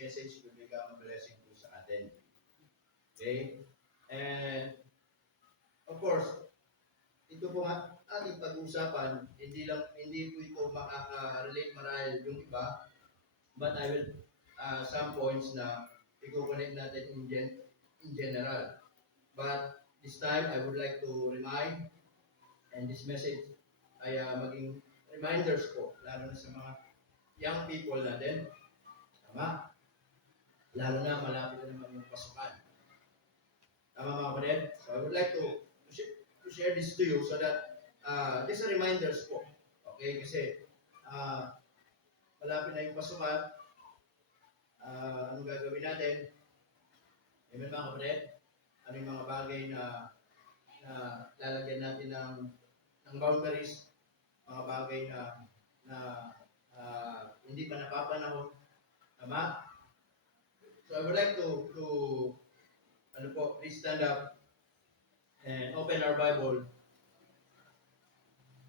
message will become a blessing po sa atin. Okay? And, of course, ito po nga ating pag-uusapan, hindi po ito makaka-relate marahil yung iba, but I will, some points na i-connect natin in general. But this time, I would like to remind, and this message ay maging reminders po, lalo na sa mga young people natin. Tama? Lalo na malapit na naman yung pasukan. Tama mga kapatid? So I would like to share this to you so that these are reminders po. Okay? Kasi malapit na yung pasukan. Anong gagawin natin? Amen mga kapatid? Ano yung mga bagay na lalagyan natin ng boundaries, mga bagay na hindi pa napapanahon. Tama? So I would like to please stand up and open our Bible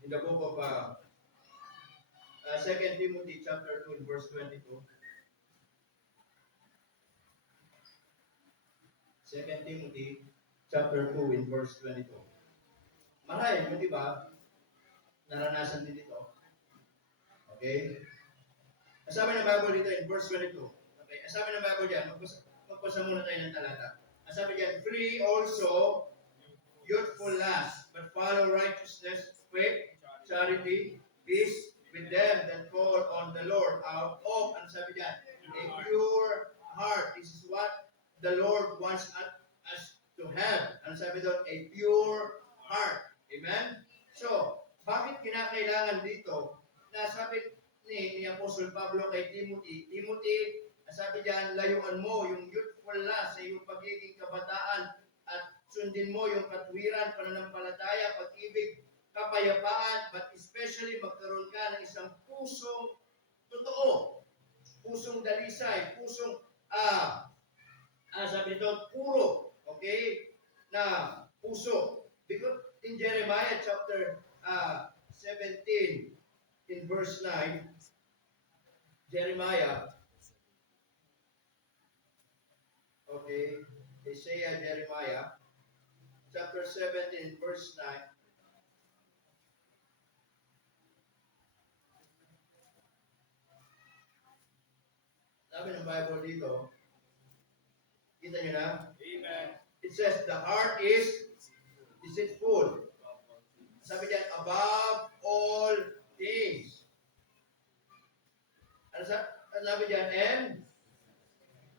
in the book of 2 Timothy chapter 2 verse 22. 2 Timothy chapter 2 in verse 22. Marahil, di ba, naranasan din ito. Okay? Sabi ng Bible dito in verse 22. Okay, sabi ng Bible diyan, magpasa muna tayo ng talata. Sabi diyan, flee also youthful lust, but follow righteousness, faith, charity, peace with them that call on the Lord out of, and sabi diyan, a pure heart. This is what the Lord wants us to have. Ang sabi doon, a pure heart. Amen? So, bakit kinakailangan dito na sabi ni Apostle Pablo kay Timothy, sabi diyan, layuan mo yung youthful lust sa iyong pagiging kabataan at sundin mo yung katwiran, pananampalataya, pag-ibig, kapayapaan, but especially magkaroon ka ng isang pusong totoo, pusong dalisay, pusong sabi nito, puro, okay, na puso. Because in Jeremiah chapter 17, in verse 9, Jeremiah, okay, Isaiah, Jeremiah, chapter 17, verse 9, sabi ng Bible dito, kita nyo na? Amen. It says, the heart is deceitful. Sabi diyan, above all things. Ano sabi diyan? And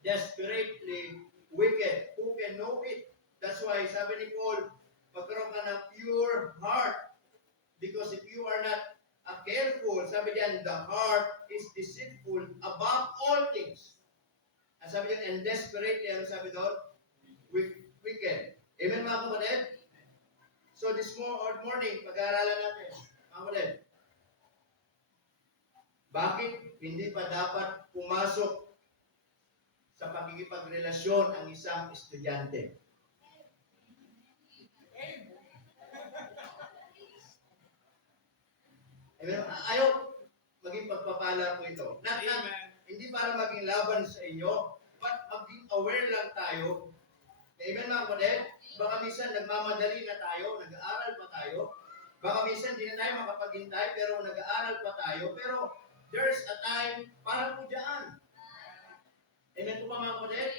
desperately wicked. Who can know it? That's why sabi ni Paul, magkaroon ka ng pure heart. Because if you are not careful, sabi diyan, the heart is deceitful above all things. Ang sabi diyan, and desperately, ano sabi doon? Wicked. Amen mga kapatid? So this morning, pag-aaralan natin, mga kapatid, bakit hindi pa dapat pumasok sa pakikipagrelasyon ang isang estudyante? Ayaw maging pagpapala po ito. Hindi para maging laban sa inyo, but maging aware lang tayo. Amen mga kapatid? Baka minsan nagmamadali na tayo, nag-aaral pa tayo. Baka minsan hindi na tayo makapaghintay, pero nag-aaral pa tayo. Pero there's a time para po dyan. Amen po ba mga kapatid?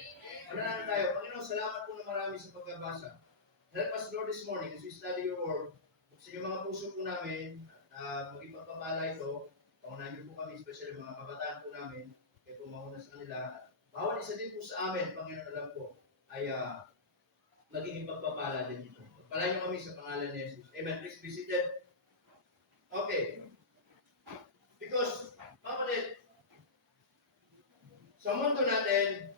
Manalangin tayo. Panginoon, salamat po na marami sa pagbabasa. Help us, Lord, this morning as we study your word. Buksan yung mga puso po namin, maging pagpapala ito. Pangunahin niyo po kami, especially mga kabataan po namin, kaya po mauna sa kanila. Bawat isa din po sa amin, Panginoon, alam po, ay magiging pagpapala din ito. Pagpalain niyo kami sa pangalan ni Jesus. Amen. Please be seated. Okay. Because, mga kapatid, sa mundo natin,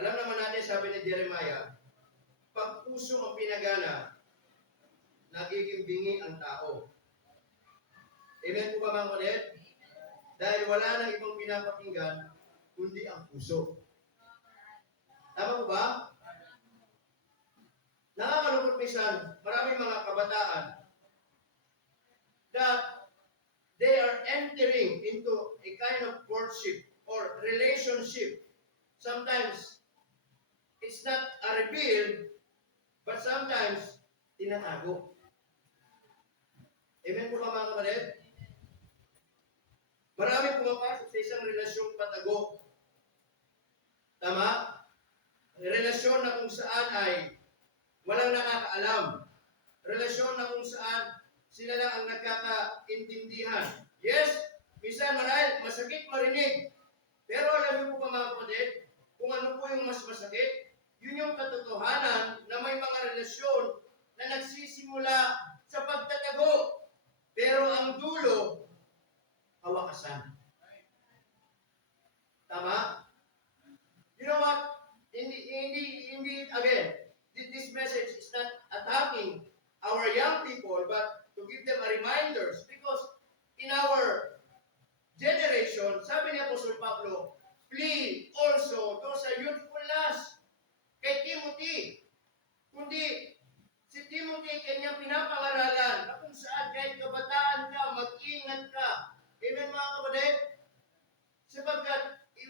alam naman natin, sabi ni Jeremiah, pag puso ang pinagana, nagiging bingi ang tao. Amen po ba mga kapatid? Dahil wala nang ibang pinapakinggan, kundi ang puso. Tama po ba? Nakakalungkot minsan, maraming mga kabataan that they are entering into a kind of courtship or relationship sometimes it's not a reveal, but sometimes tinatago. Amen po ba mga kapatid? Marami pumapasok sa isang relasyong patago. Tama? Relasyon na kung saan ay walang nakakaalam. Relasyon na kung saan sila lang ang nagkakaintindihan. Yes, minsan marahil masakit marinig. Pero alam niyo po ba mga kapatid, kung ano po yung mas masakit, yun yung katotohanan na may mga relasyon na nagsisimula sa pagtatago. Pero ang dulo, kawakasan. Tama? You know what? Again, this message is not attacking our young people, but to give them a reminders. Because in our generation, sabi ni Apostle Pablo, flee also those are youthful lust. Kay Timothy, kundi si Timothy kanyang pinapangaralan na kung saan kahit kabataan ka, mag-ingat ka. Amen mga kapatid? Sapagkat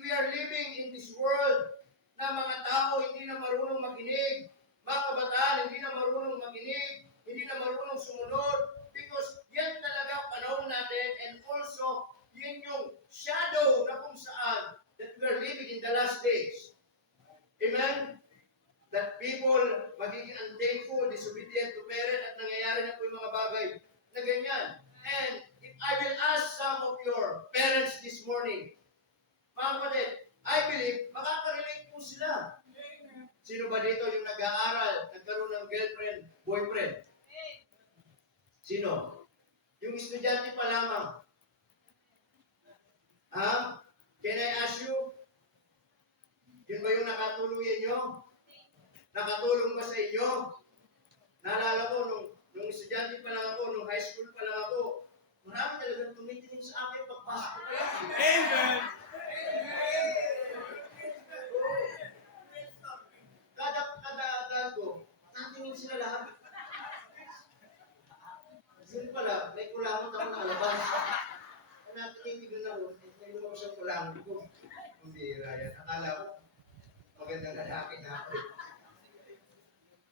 we are living in this world na mga tao hindi na marunong makinig, mga kabataan hindi na marunong makinig, hindi na marunong sumunod, because yan talaga ang panahon natin, and also yun yung shadow na kung saan that we are living in the last days. Amen? That people magiging unthankful, disobedient to parents, at nangyayari na po yung mga bagay na ganyan. And if I will ask some of your parents this morning, mga kapatid, I believe makaka-relate po sila. Sino ba dito yung nag-aaral, nagkaroon ng girlfriend, boyfriend? Sino? Yung estudyante pa lamang. Ha? Can I ask you? Yun ba yung nakatuluyan nyo? Nakatulong ba sa inyo? Naalala ko, nung estudyante pa lang ako, nung high school pa lang ako, marami talagang tumitingin sa akin pagpasok ko lang. Amen! Kada ko, tatingin sila lahat. Yun pala, may kulangot ako nakalabas. Nakikinig na ako, may lumabas ang kulangot ko. Kumbira yan. Akala ko, magandang lalaki na ako.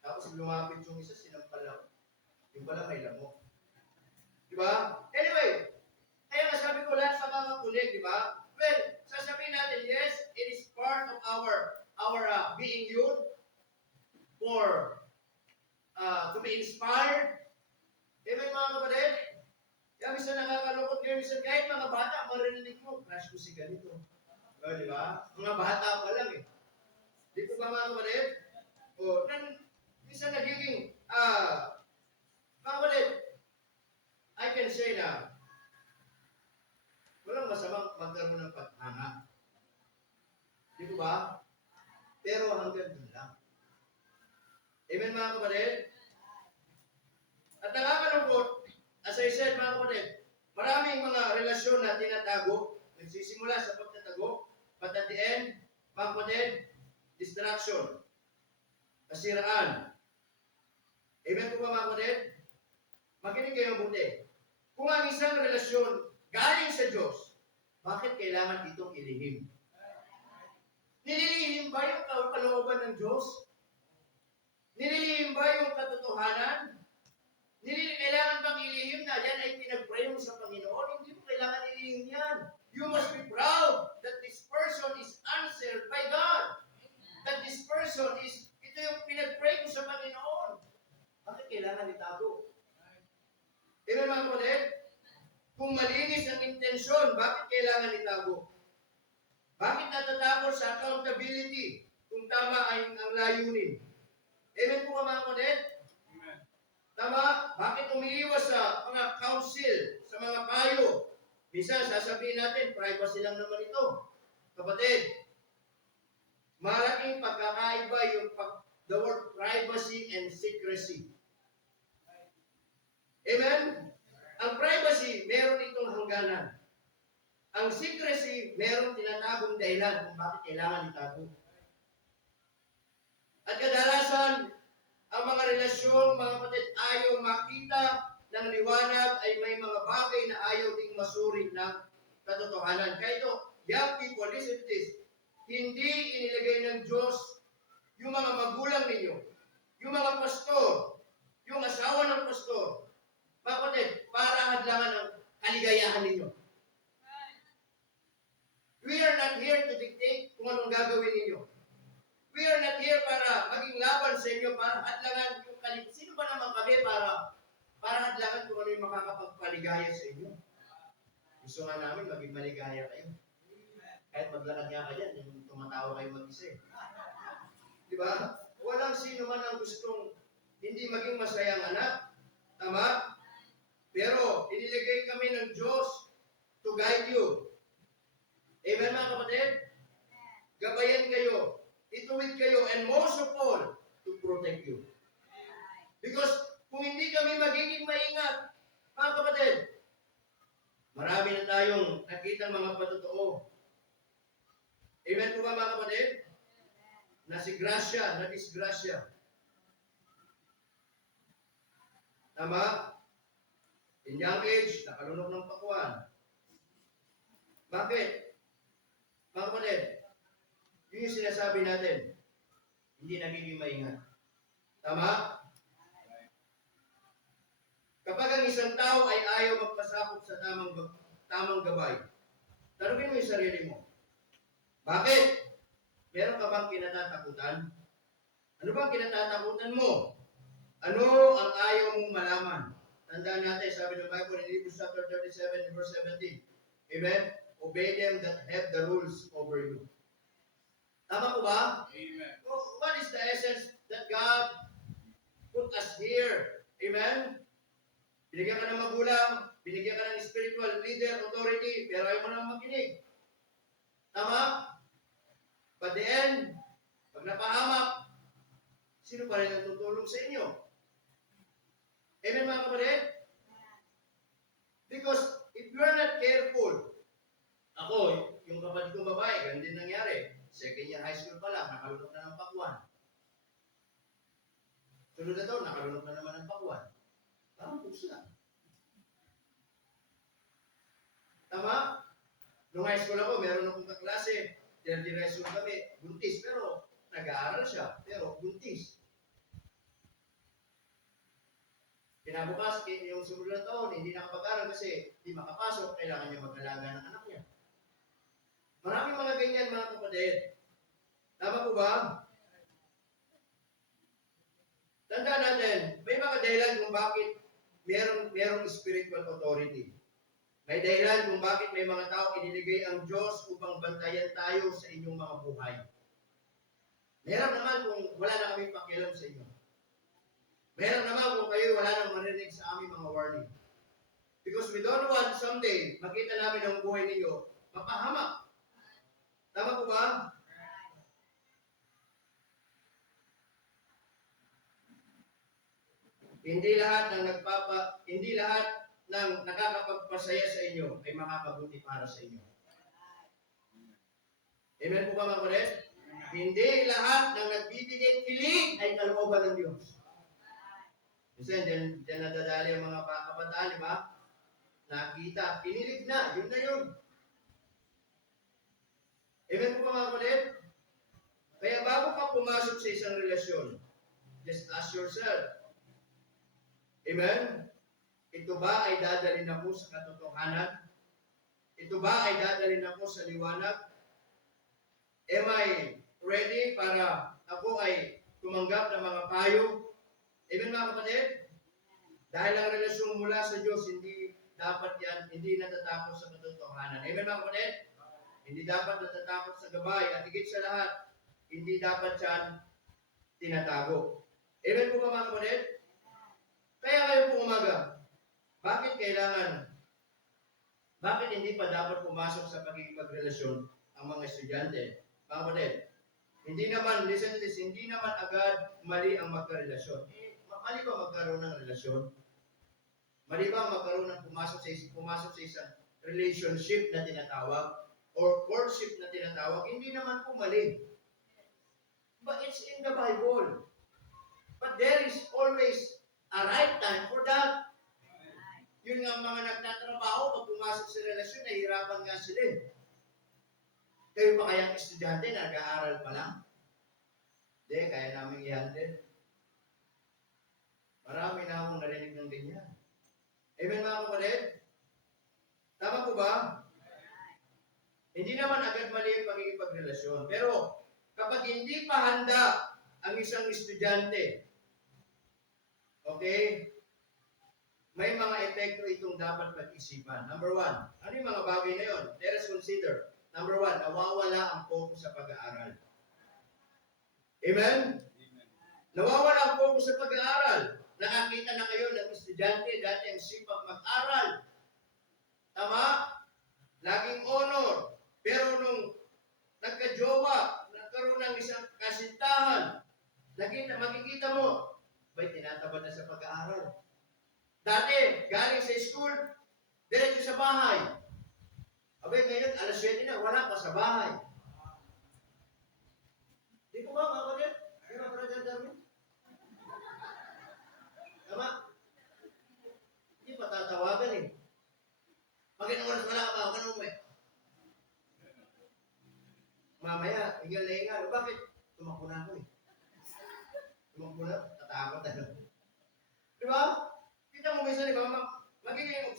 Tapos lumapit yung isa, sinampal ako. Yung pala may lamok. Diba? Anyway, kaya masabi ko lahat sa mga kulit, diba? Well, sasabihin natin, yes, it is part of our being youth for to be inspired. Amen mga kapatid? Kaya minsan nakakalungkot kayo, minsan kahit mga bata, marinig mo, crush ko si ganito. Diba? Mga bata pa lang eh. Di ko ba mga kapatid? O, minsan nagiging, mga kapatid, I can say na, walang masamang magkaroon ng paghanga. Di ko ba? Pero hanggang dun lang. Amen mga kapatid? At nakakalungkot, as I said mga kapatid, maraming mga relasyon na tinatago, nagsisimula sa pagtatago, but at the end, mga kapatid, distraction, kasiraan. Amen po ba mga kapatid? Makinig kayo mabuti. Kung ang isang relasyon galing sa Diyos, bakit kailangan itong ilihim? Nililihim ba yung kalooban ng Diyos? Nililihim ba yung katotohanan? Kailangan bang ilihim na yan ay pinag-pray mo sa Panginoon? Hindi mo kailangan ilihim yan. You must be proud that this person is answered by God. That this person is, ito yung pinag-pray mo sa Panginoon. Bakit kailangan itago? Amen mga kapatid? Kung malinis ang intensyon, bakit kailangan itago? Bakit natatakot sa accountability kung tama ay ang layunin? Amen po mga kapatid? Tama? Bakit umiiwas sa mga council, sa mga payo? Minsan, sasabihin natin, privacy lang naman ito. Kapatid, malaking pagkakaiba yung the word privacy and secrecy. Amen? Ang privacy, meron itong hangganan. Ang secrecy, meron tinatagong dahilan kung bakit kailangan itago. At kadalasan, ang mga relasyong, mga kapatid, ayaw makita ng liwanag ay may mga bagay na ayaw ding masuri ng katotohanan. Kaya ito, young people, listen to this. Hindi ng Diyos yung mga magulang ninyo, yung mga pastor, yung asawa ng pastor. Bakit? Para hadlangan ang kaligayahan ninyo. We are not here to dictate kung anong gagawin ninyo. We are not here para maging laban sa inyo, para hadlangan yung kaligayahan. Sino ba naman kami para hadlangan kung ano yung makakapagpaligaya sa inyo? Gusto nga namin maging maligaya kayo. Kahit maglakad nga kayo, yung tumatawa kayo mag-isa. Di ba? Walang sino man ang gustong hindi maging masayang anak. Tama? Pero, iniligay kami ng Diyos to guide you. Amen mga kapatid? Gabayan kayo. Ituwid kayo. And most of all, to protect you. Because, kung hindi kami magiging maingat, mga kapatid, marami na tayong nakita mga patotoo. Amen po ba mga kapatid? Na si Gracia, na disgrasya. Tama? In young age, nakalunok ng pakuan. Bakit? Mga kapatid, yun yung sinasabi natin. Hindi nagiging maingat. Tama? Kapag ang isang tao ay ayaw magpasakop sa tamang gabay, tanungin mo yung sarili mo. Bakit? Meron ka bang kinatatakutan? Ano bang kinatatakutan mo? Ano ang ayaw mong malaman? Tandaan natin, sabi ng Bible in Hebrews chapter 37, verse 17. Amen? Obey them that have the rules over you. Tama ko ba? Amen. What is the essence that God put us here? Amen? Binigyan ka ng magulang, binigyan ka ng spiritual leader, authority, pero ayaw mo nang makinig. Tama? But the end, pag napahamak, sino pa rin ang tutulong sa inyo? Amen mga kapatid? Because if you are not careful, ako, yung kapatid kong babae, ganun din nangyari. Second year high school pa lang, nakalunok na ng pakwan. Sunod na taon, nakalunok na naman ng pakwan. Parang pusa. Tama? Nung high school ako, meron akong kaklase. 30 years old kami, buntis. Pero, nag-aaral siya. Pero, buntis. Kinabukas, yung sumunod na taon, hindi nakapag-aral kasi hindi makapasok. Kailangan niya mag-alaga ng anak niya. Maraming mga ganyan, mga kapatid. Tama po ba? Tandaan natin, may mga dahilan kung bakit merong spiritual authority. May dahilan kung bakit may mga tao iniligay ang Diyos upang bantayan tayo sa inyong mga buhay. Meron naman kung wala na kami pakialam sa inyo. Meron naman kung kayo wala nang marinig sa aming mga warning. Because we don't want someday makita namin ang buhay ninyo mapahamak. Tama po ba? Hindi lahat ng nakakapagpasaya sa inyo ay makakabuti para sa inyo. Amen po ba mga kapatid? Hindi lahat ng nagbibigay kilig ay kalooban ng Diyos. Kasi dyan nadadali ang mga kabataan, di ba? Nakita, pinilig na, yun na yun. Amen po ba mga kapatid? Kaya bago ka pumasok sa isang relasyon, just ask yourself, amen? Ito ba ay dadalhin ako sa katotohanan? Ito ba ay dadalhin ako sa liwanag? Am I ready para ako ay tumanggap ng mga payo? Amen mga kapatid? Dahil ang relasyon mula sa Diyos, hindi dapat yan, hindi natatakot sa katotohanan. Amen mga kapatid? Hindi dapat natatakot sa gabay at higit sa lahat, hindi dapat yan tinatago. Amen po ba mga kapatid? Kaya kayo po umaga, bakit hindi pa dapat pumasok sa pagkikipagrelasyon ang mga estudyante? Mga kapatid, hindi naman, listen to this, hindi naman agad mali ang magkarelasyon. Mali ba magkaroon ng relasyon? Mali ba magkaroon ng pumasok sa isang relationship na tinatawag? Or courtship na tinatawag? Hindi naman po mali. But it's in the Bible. But there is always a right time for that. Yun nga mga nagtatrabaho, pag pumasok sa relasyon, nahihirapan nga sila. Kayo ba kayang estudyante na nag-aaral pa lang? Hindi, kaya namin i-handle. Marami na akong narinig ng ganyan. Amen mga kapatid? Tama po ba? Hindi naman agad mali yung pagkikipagrelasyon. Pero kapag hindi pa handa ang isang estudyante, okay, may mga epekto itong dapat pag-isipan. Number one, ano yung mga bagay na yun? Let us consider. Number one, nawawala ang focus sa pag-aaral. Amen? Nawawala ang focus sa pag-aaral. Nakakita na kayo ng estudyante, dati ang sipag mag-aral. Tama? Laging honor. Pero nung nagka-jowa, nagkaroon ng isang kasintahan, makikita mo, ba'y tinatabad na sa pag-aaral? Dati, galing sa school, diretso sa bahay. Abay, ngayon, alas 7 na, wala pa sa bahay. Di ko ba, mga kapatid? Di ba, Brother Darwin? Tama? Hindi pa tatawagan eh. Pag oras wala ka pa, ako kanong umuwi. Mamaya, hingal na hingal. Bakit? Tumakbo na ako eh. Tumakbo na, tatakot ano. Di ba? Kita mo minsan, di ba? Magiging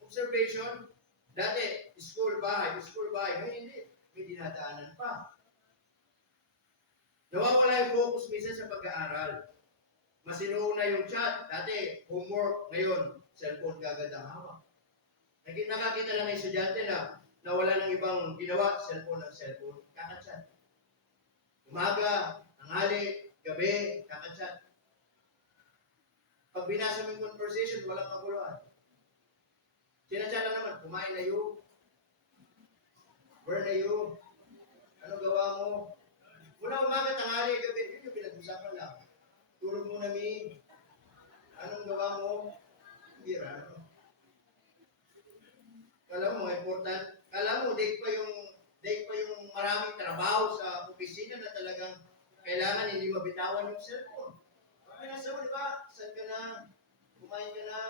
observation. Dati, school, bahay. Ngayon hindi. May dinadaanan pa. Nawawala yung focus minsan sa pag-aaral. Masinuuna yung chat. Dati, homework. Ngayon, cellphone kagad ang hawak. Nakakita lang ng estudyante na wala ng ibang ginawa, cellphone ng cellphone, kakachat. Umaga, tanghali, gabi, kakachat. Pag binasa mo yung conversation, walang maguluhan. Sinachat na naman, kumain na yun. Where na yun? Ano gawa mo? Mula umaga, tanghali, gabi, yun yung pinag-usapan lang. Tulog mo na, Mi. Anong gawa mo? Bira, ano? Kala mo, important. Kala mo, dahil pa yung maraming trabaho sa opisina na talagang kailangan hindi mabitawan yung cellphone. Pag nasa mo, di ba? Saan ka na? Kumain ka na?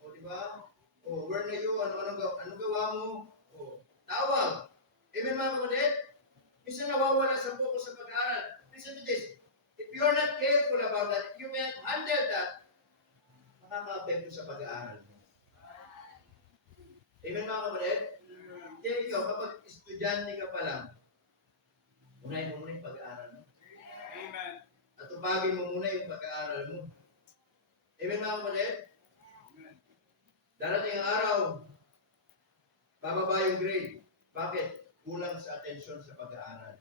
O, di ba? O, where na yun? Ano gawa mo? O, tawag. Amen mga kapatid? Minsan nawawala sa focus sa pag-aaral. Listen to this. If you're not careful about that, if you can't handle that, makaka-apekto sa pag-aaral mo. Amen mga kapatid? Kaya ikaw, kapag estudyante ka pa lang, unahin mo muna yung pag-aaral mo. Amen. At tupagin mo muna yung pag-aaral mo. Amen mga kapatid? Amen. Darating ang araw, bababa yung grade. Bakit? Kulang sa atensyon sa pag-aaral.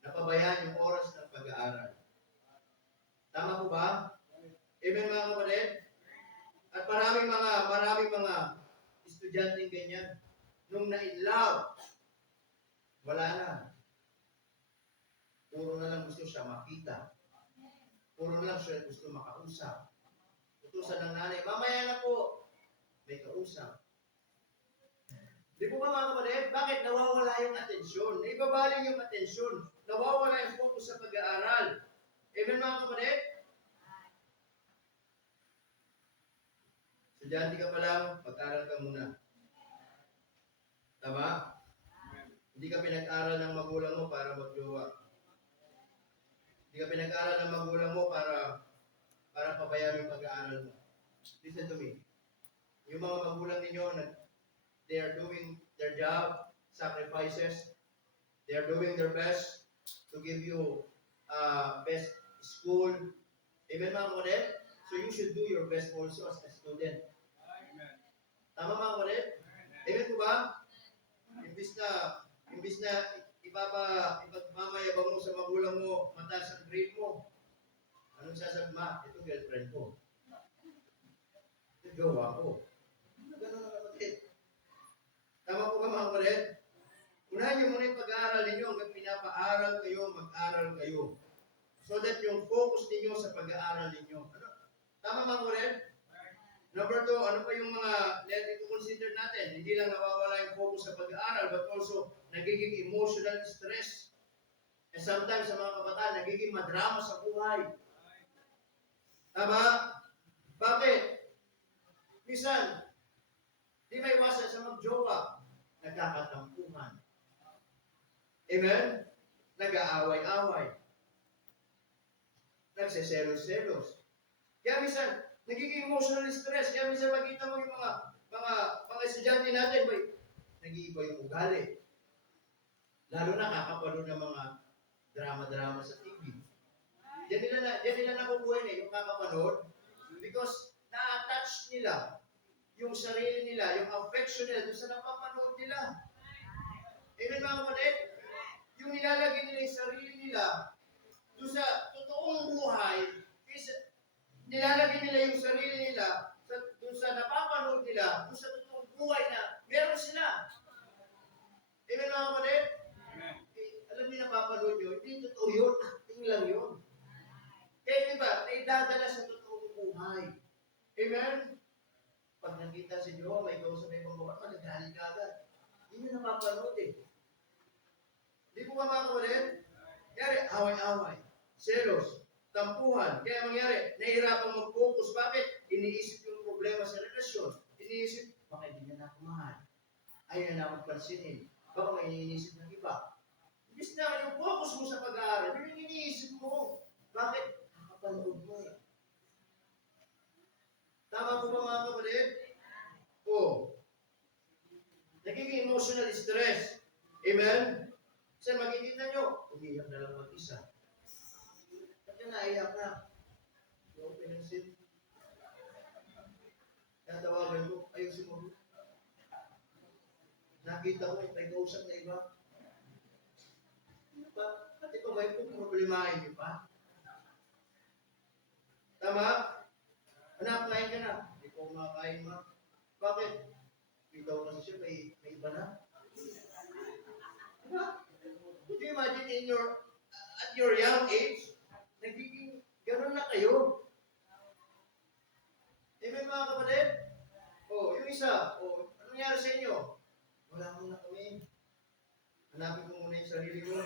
Napabayaan yung oras ng pag-aaral. Tama po ba? Amen mga kapatid? At maraming mga estudyante ganyan. Nung na-in-love, wala na. Puro na lang gusto siya makita. Puro na lang siya gusto makausap. Utusan ng nanay, mamaya na po. May kausap. Di po ba mga kapatid? Bakit nawawala yung atensyon? Naibabaling yung atensyon. Nawawala yung focus sa pag-aaral. Amen mga kapatid? Estudyante ka pa lang, pag-aral ka muna. Tama? Hindi ka pinag-aral ng magulang mo para magjowa. Hindi ka pinag-aral ng magulang mo para pabayaan yung pag-aaral mo. Listen to me. Yung mga magulang ninyo, they are doing their job, sacrifices. They are doing their best to give you best school. Amen mga kapatid? So you should do your best also as a student. Amen. Tama mga kapatid? Amen po ba? Imbis na ipagmamayabang mo sa magulang mo, mataas ang grade mo. Anong sasabi? Ma, ito girlfriend ko. Ito jowa ko. Ganun ang kapatid. Tama po ba mga kapatid? Unahin niyo muna yung pag-aaral ninyo hanggang pinapaaral kayo, mag-aral kayo. So that yung focus ninyo sa pag-aaral ninyo. Ano? Tama mga kapatid? Number 2, ano pa yung mga consider natin? Hindi lang nawawala yung focus sa pag-aaral, but also nagiging emotional stress. And sometimes sa mga kabataan, nagiging madrama sa buhay. Tama? Bakit? Minsan, di may iwasan sa magjowa, nagkakatampuhan. Amen? Nag-aaway-away. nagseselos-selos. Kaya minsan, nagiging emotional stress. Kaya minsan makita mo yung mga estudyante natin, boy, nag-iiba yung ugali. Lalo na kakapanood ng mga drama-drama sa TV. Diyan nila nakukuha na yung kakapanood because na-attach nila yung sarili nila, yung affection nila doon sa napapanood nila. Amen mga kapatid? Yung nilalagay nila yung sarili nila doon sa totoong buhay, nilalagay nila yung sarili nila doon sa napapanood nila, doon sa totoong buhay na meron sila. Amen mga kapatid? Amen. Alam niyo napapanood nyo, hindi totoo yun, acting lang yun. Kaya diba, naidadala sa totoong buhay. Amen? Pag nakita si Joe, may kausap na ibang babae, magagaling ka agad. Hindi nyo napapanood eh. Hindi po ba mga kapatid? Kaya away-away, selos, tampuhan. Kaya mangyari, nahihirapan mag-focus. Bakit? Iniisip yung problema sa relasyon. Iniisip, baka hindi niya na ako mahal. Ayaw na akong pansinin. Baka may iniisip ng iba. Imbis na yung focus mo sa pag-aaral, yun yung iniisip mo. Bakit? Nakapanood mo eh. Tama po ba mga kapatid? Oo. Nagiging emotional stress. Amen? Kasi makikita nyo, umiyak na lang mag-isa. At yun naiyak na. Yung pinansin. Kaya tawagan ko, ayusin mo. Nakita ko, may kausap na iba. Ano ba? At ito ba yung problemahin nyo pa? Tama? Anak, kain ka na. Hindi ko kumakain ma. Bakit? Kita ko kasi siya, may iba na. Diba? Could you imagine at your young age, nagiging gano'n na kayo? Amen mga kapatid? Yung isa, ano nangyari sa inyo? Wala muna kami. Hanapin mo muna yung sarili mo.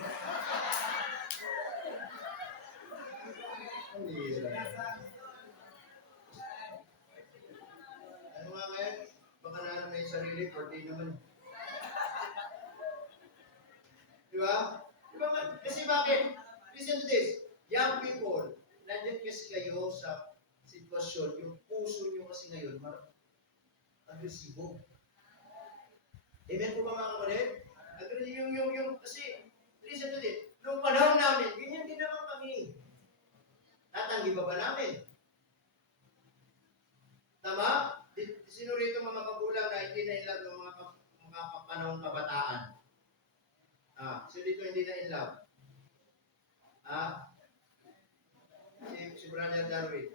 Ang hira. Ano nga ngayon? Baka nalang na yung sarili, 14 naman. Di ba? Di ba? Kasi bakit? Listen to this. Young people, nandiyan kasi kayo sa sitwasyon, yung puso nyo kasi ngayon, agresibo. Amen po ba mga kapatid? Kasi, listen to this. Noong panahon namin, ganyan din naman kami. Tatanggi ba namin? Tama? Sino rito mga magulang na hindi na ilag ng mga panahong kabataan? Sino dito hindi na in love? Si Brother Darwin.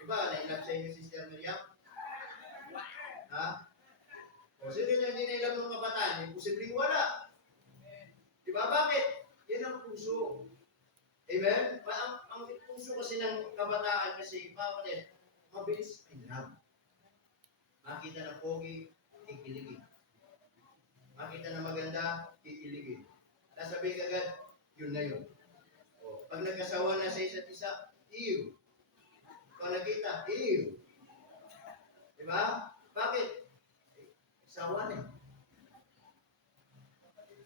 Diba, na in love sa inyo Sister Miriam? Sino dito hindi na in love ng kabataan? Posibleng wala. Diba, bakit? Yan ang puso. Amen? Ang puso kasi ng kabataan kasi, kapatid, mabilis in love. Makita ng pogi, kikiligin. Makita ng maganda, kikiligin. Sasabihin agad, yun na yun. Pag nagkasawa na sa isa't isa, ew. Pag nakita, ew. Diba? Bakit? Sawa na.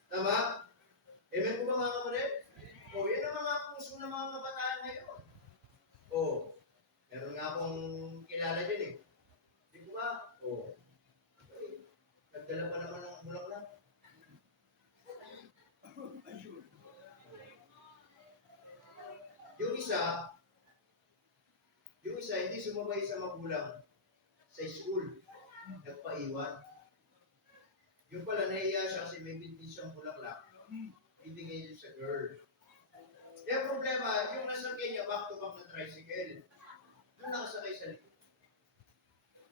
Tama? Amen po ba mga kapatid? Yan ang mga puso ng mga kabataan ngayon. Meron nga akong kilala din eh. Di ko ba? Nagdala pa naman ng bulaklak. Yung isa hindi sumabay sa magulang sa school. Nagpaiwan. Yung pala, nahiya siya kasi may binti siyang bulaklak. Ibigay niya sa girl. Kaya problema, yung nasakay niya back-to-back na tricycle. Doon nakasakay sa likod.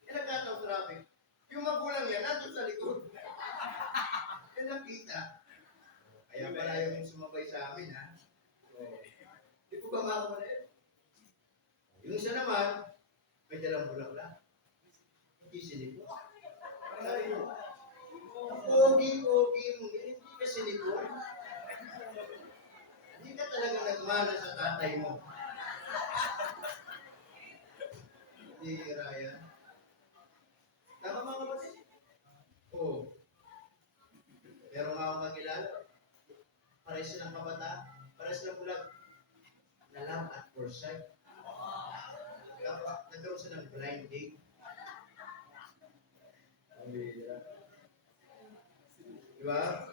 Nagkataon traffic. Yung magulang niya, nandun sa likod. Nakita. Kaya pala yung sumabay sa amin, ha? Di ko ba makakulit? Yung isa naman, may dalang bulaklak. Hindi sinipo. Sabi mo, pogi-pogi mo, hindi ka sinipo. Hindi ka talaga nagmana sa tatay mo. Hindi, Ryan. Tama mga kapatid? Meron nga akong kakilala. Pares silang kabata, pares silang bulag. na-love at first sight. Nagkaroon sila ng blind date. Di ba?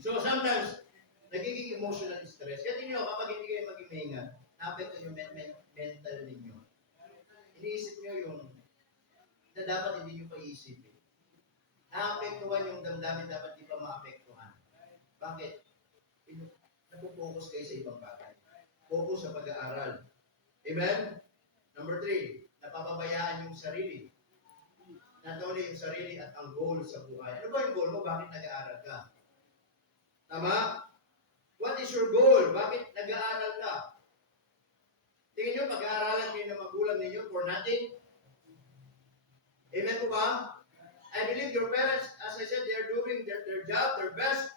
So sometimes, nagiging emotional stress. Kaya tingin nyo, kapag hindi kayo maging maingat, na-apekto yung mental ninyo. Iniisip nyo yung na dapat hindi nyo paisipin. Na-apektuhan yung damdamin dapat di pa maapektuhan. Bakit? Napopokus kayo sa ibang bagay. Focus sa pag-aaral. Amen? Number 3, napapabayaan yung sarili. Not only yung sarili at ang goal sa buhay. Ano ba yung goal mo? Bakit nag-aaral ka? Tama? What is your goal? Bakit nag-aaral ka? Tingin nyo, pag-aaralan niyo ng magulang ninyo for nothing? Amen po ba? I believe your parents, as I said, they're doing their job, their best,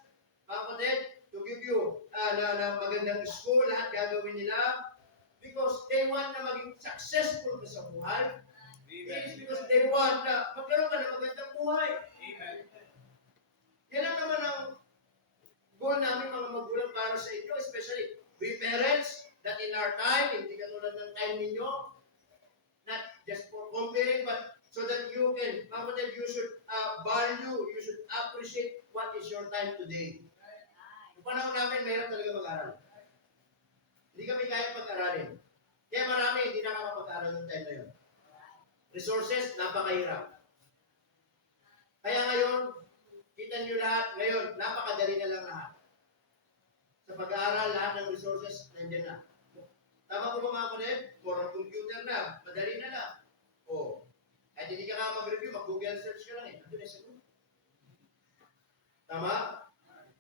mga kapatid, to give you na magandang school, lahat gagawin nila, because they want na maging successful ka sa buhay. It is because they want na magkaroon ka ng magandang buhay. Amen. Yan lang naman ang goal namin mga magulang para sa inyo, especially we parents, that in our time, hindi katulad ng time ninyo, not just for comparing, but so that you can, mga kapatid, you should value, you should appreciate what is your time today. Yung panahon namin, mahirap talaga mag-aral. Hindi kami kaya pag-aralin. Kaya marami hindi nakakapag-aral yung time na yun. Resources, napakahirap. Kaya ngayon, kita nyo lahat, ngayon, napakadali na lang lahat. Sa pag-aaral, lahat ng resources, nandiyan na. Tama ko ba mga kapatid? For computer na, madali na lang. O, at hindi ka nga mag-review, mag-Google search ka lang eh. Nandun na siguro. Tama?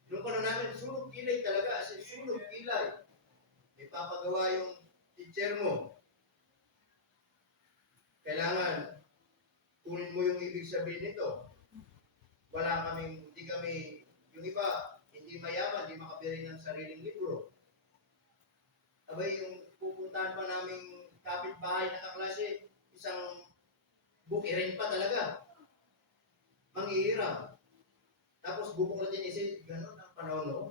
Nung panahon namin, sunog kilay talaga. As in, sunog kilay. May papagawa yung teacher mo. Kailangan, kunin mo yung ibig sabihin nito. Wala kaming, hindi kami, yung iba, hindi mayaman, hindi makabili ng sariling libro. Abay, yung pupuntahan pa naming kapitbahay na kaklase, isang bukirin pa talaga. Manghihiram. Tapos bubuklatin isip, gano'n ang panahon noon.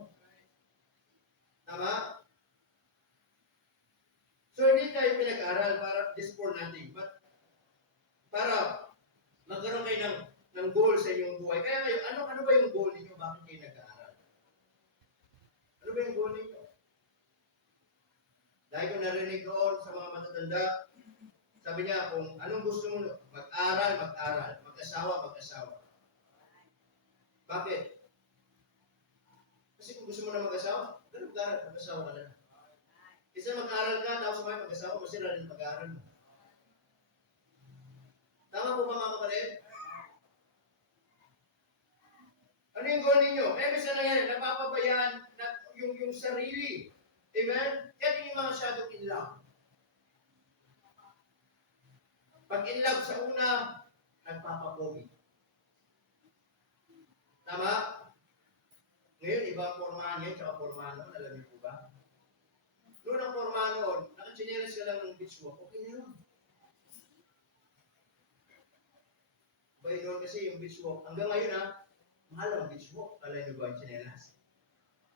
Tama? So, hindi tayo pinag-aral para just for nothing, but para magkaroon kayo ng goal sa inyong buhay. Kaya kayo, ano ba yung goal ninyo? Bakit kayo nag-aaral? Ano ba yung goal ninyo? Dahil ko narinig doon sa mga matatanda, sabi niya, kung anong gusto mo, mag-aral, mag-aral. Mag-asawa, mag-asawa. Bakit? Kasi kung gusto mo na mag-asawa, ganun mag-aral, mag-asawa ka na. Kasi mag-aral ka, tapos may mag-asawa, masira rin mag-aral mo. Tama po ba mga kapatid? Ano yung goal ninyo? Eh, bisa na yan, napapabayaan yung sarili. Amen? Kaya hindi mga masyadong in love. Pag in love sa una, nagpapapogi. Tama? Ngayon, ibang formahan ngayon, tsaka formahan noon, alam niyo po ba? Noon ang formahan noon, nakachinelas ka lang ng beach walk, okay na yun. Bay doon kasi yung beach walk, hanggang ngayon mahal ang beach walk, alam niyo ba yung chinelas?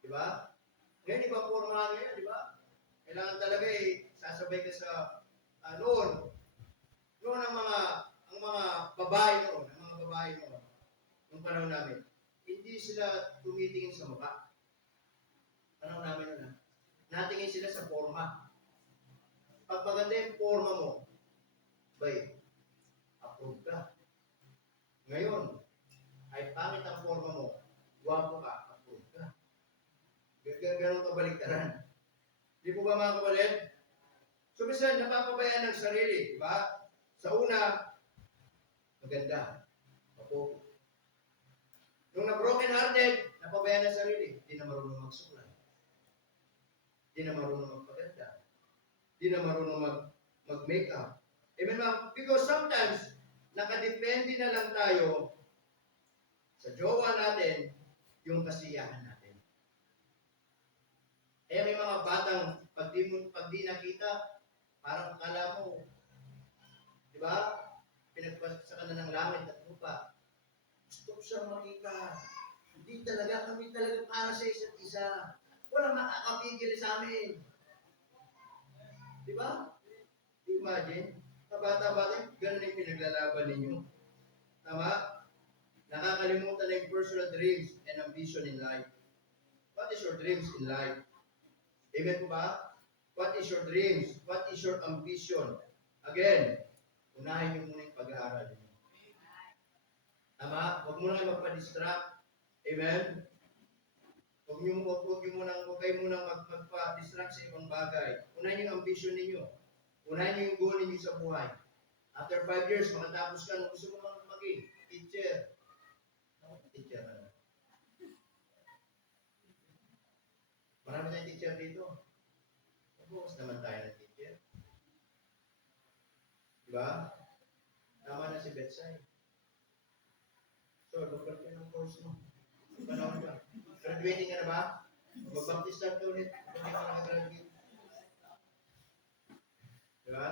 Diba? Ngayon, ibang formahan ngayon, diba? Kailangan talaga sasabay ka sa noon. Noon ang mga babae noon, nung panahon namin, hindi sila tumitingin sa mukha. Panahon namin noon natingin sila sa forma. Pag maganda yung forma mo, bay, approve ka. Ngayon, ay pangit ang forma mo, guwapo ka, approve ka. Ganun kabaliktaran. Di po ba mga kapatid? So, minsan, napapabayaan ng sarili, di ba? Sa una, maganda. Opo. Nung na-broken hearted, napabayaan ng sarili, di na marunong magsuklay. Di na marunong magpaganda. Di na marunong mag-makeup. Amen, ma'am? Because sometimes, nakadepende na lang tayo sa jowa natin, yung kasiyahan natin. Kaya may mga batang, pag di nakita, parang kala mo, di ba? Pinagpasa ka na ng langit at lupa. Gusto ko siyang makita. Hindi talaga kami talaga para sa isa't isa. Walang makakapigil sa amin. Di ba? Imagine, kabata-bata, ganun yung pinaglalaban ninyo. Tama? Nakakalimutan na yung personal dreams and ambition in life. What is your dreams in life? Amen po ba? What is your dreams? What is your ambition? Again, unahin niyo muna yung pag-aaral niyo. Tama? Huwag muna kayo magpa-distract. Amen? Huwag kayo munang magpa-distract sa ibang bagay. Unahin niyo yung ambition ninyo. Unahin niyo yung goal ninyo sa buhay. After 5 years, makatapos ka, ano gusto mo maging? Teacher. Ako, teacher na. Marami tayong teacher dito. Bukas naman tayo ng teacher. Diba? Tama na si Betsay. So, lugar ka ng course mo. Panahon ka. Graduating ka na ba? Mag-baptist start ka ulit. Kung hindi ka nag-graduate. Diba?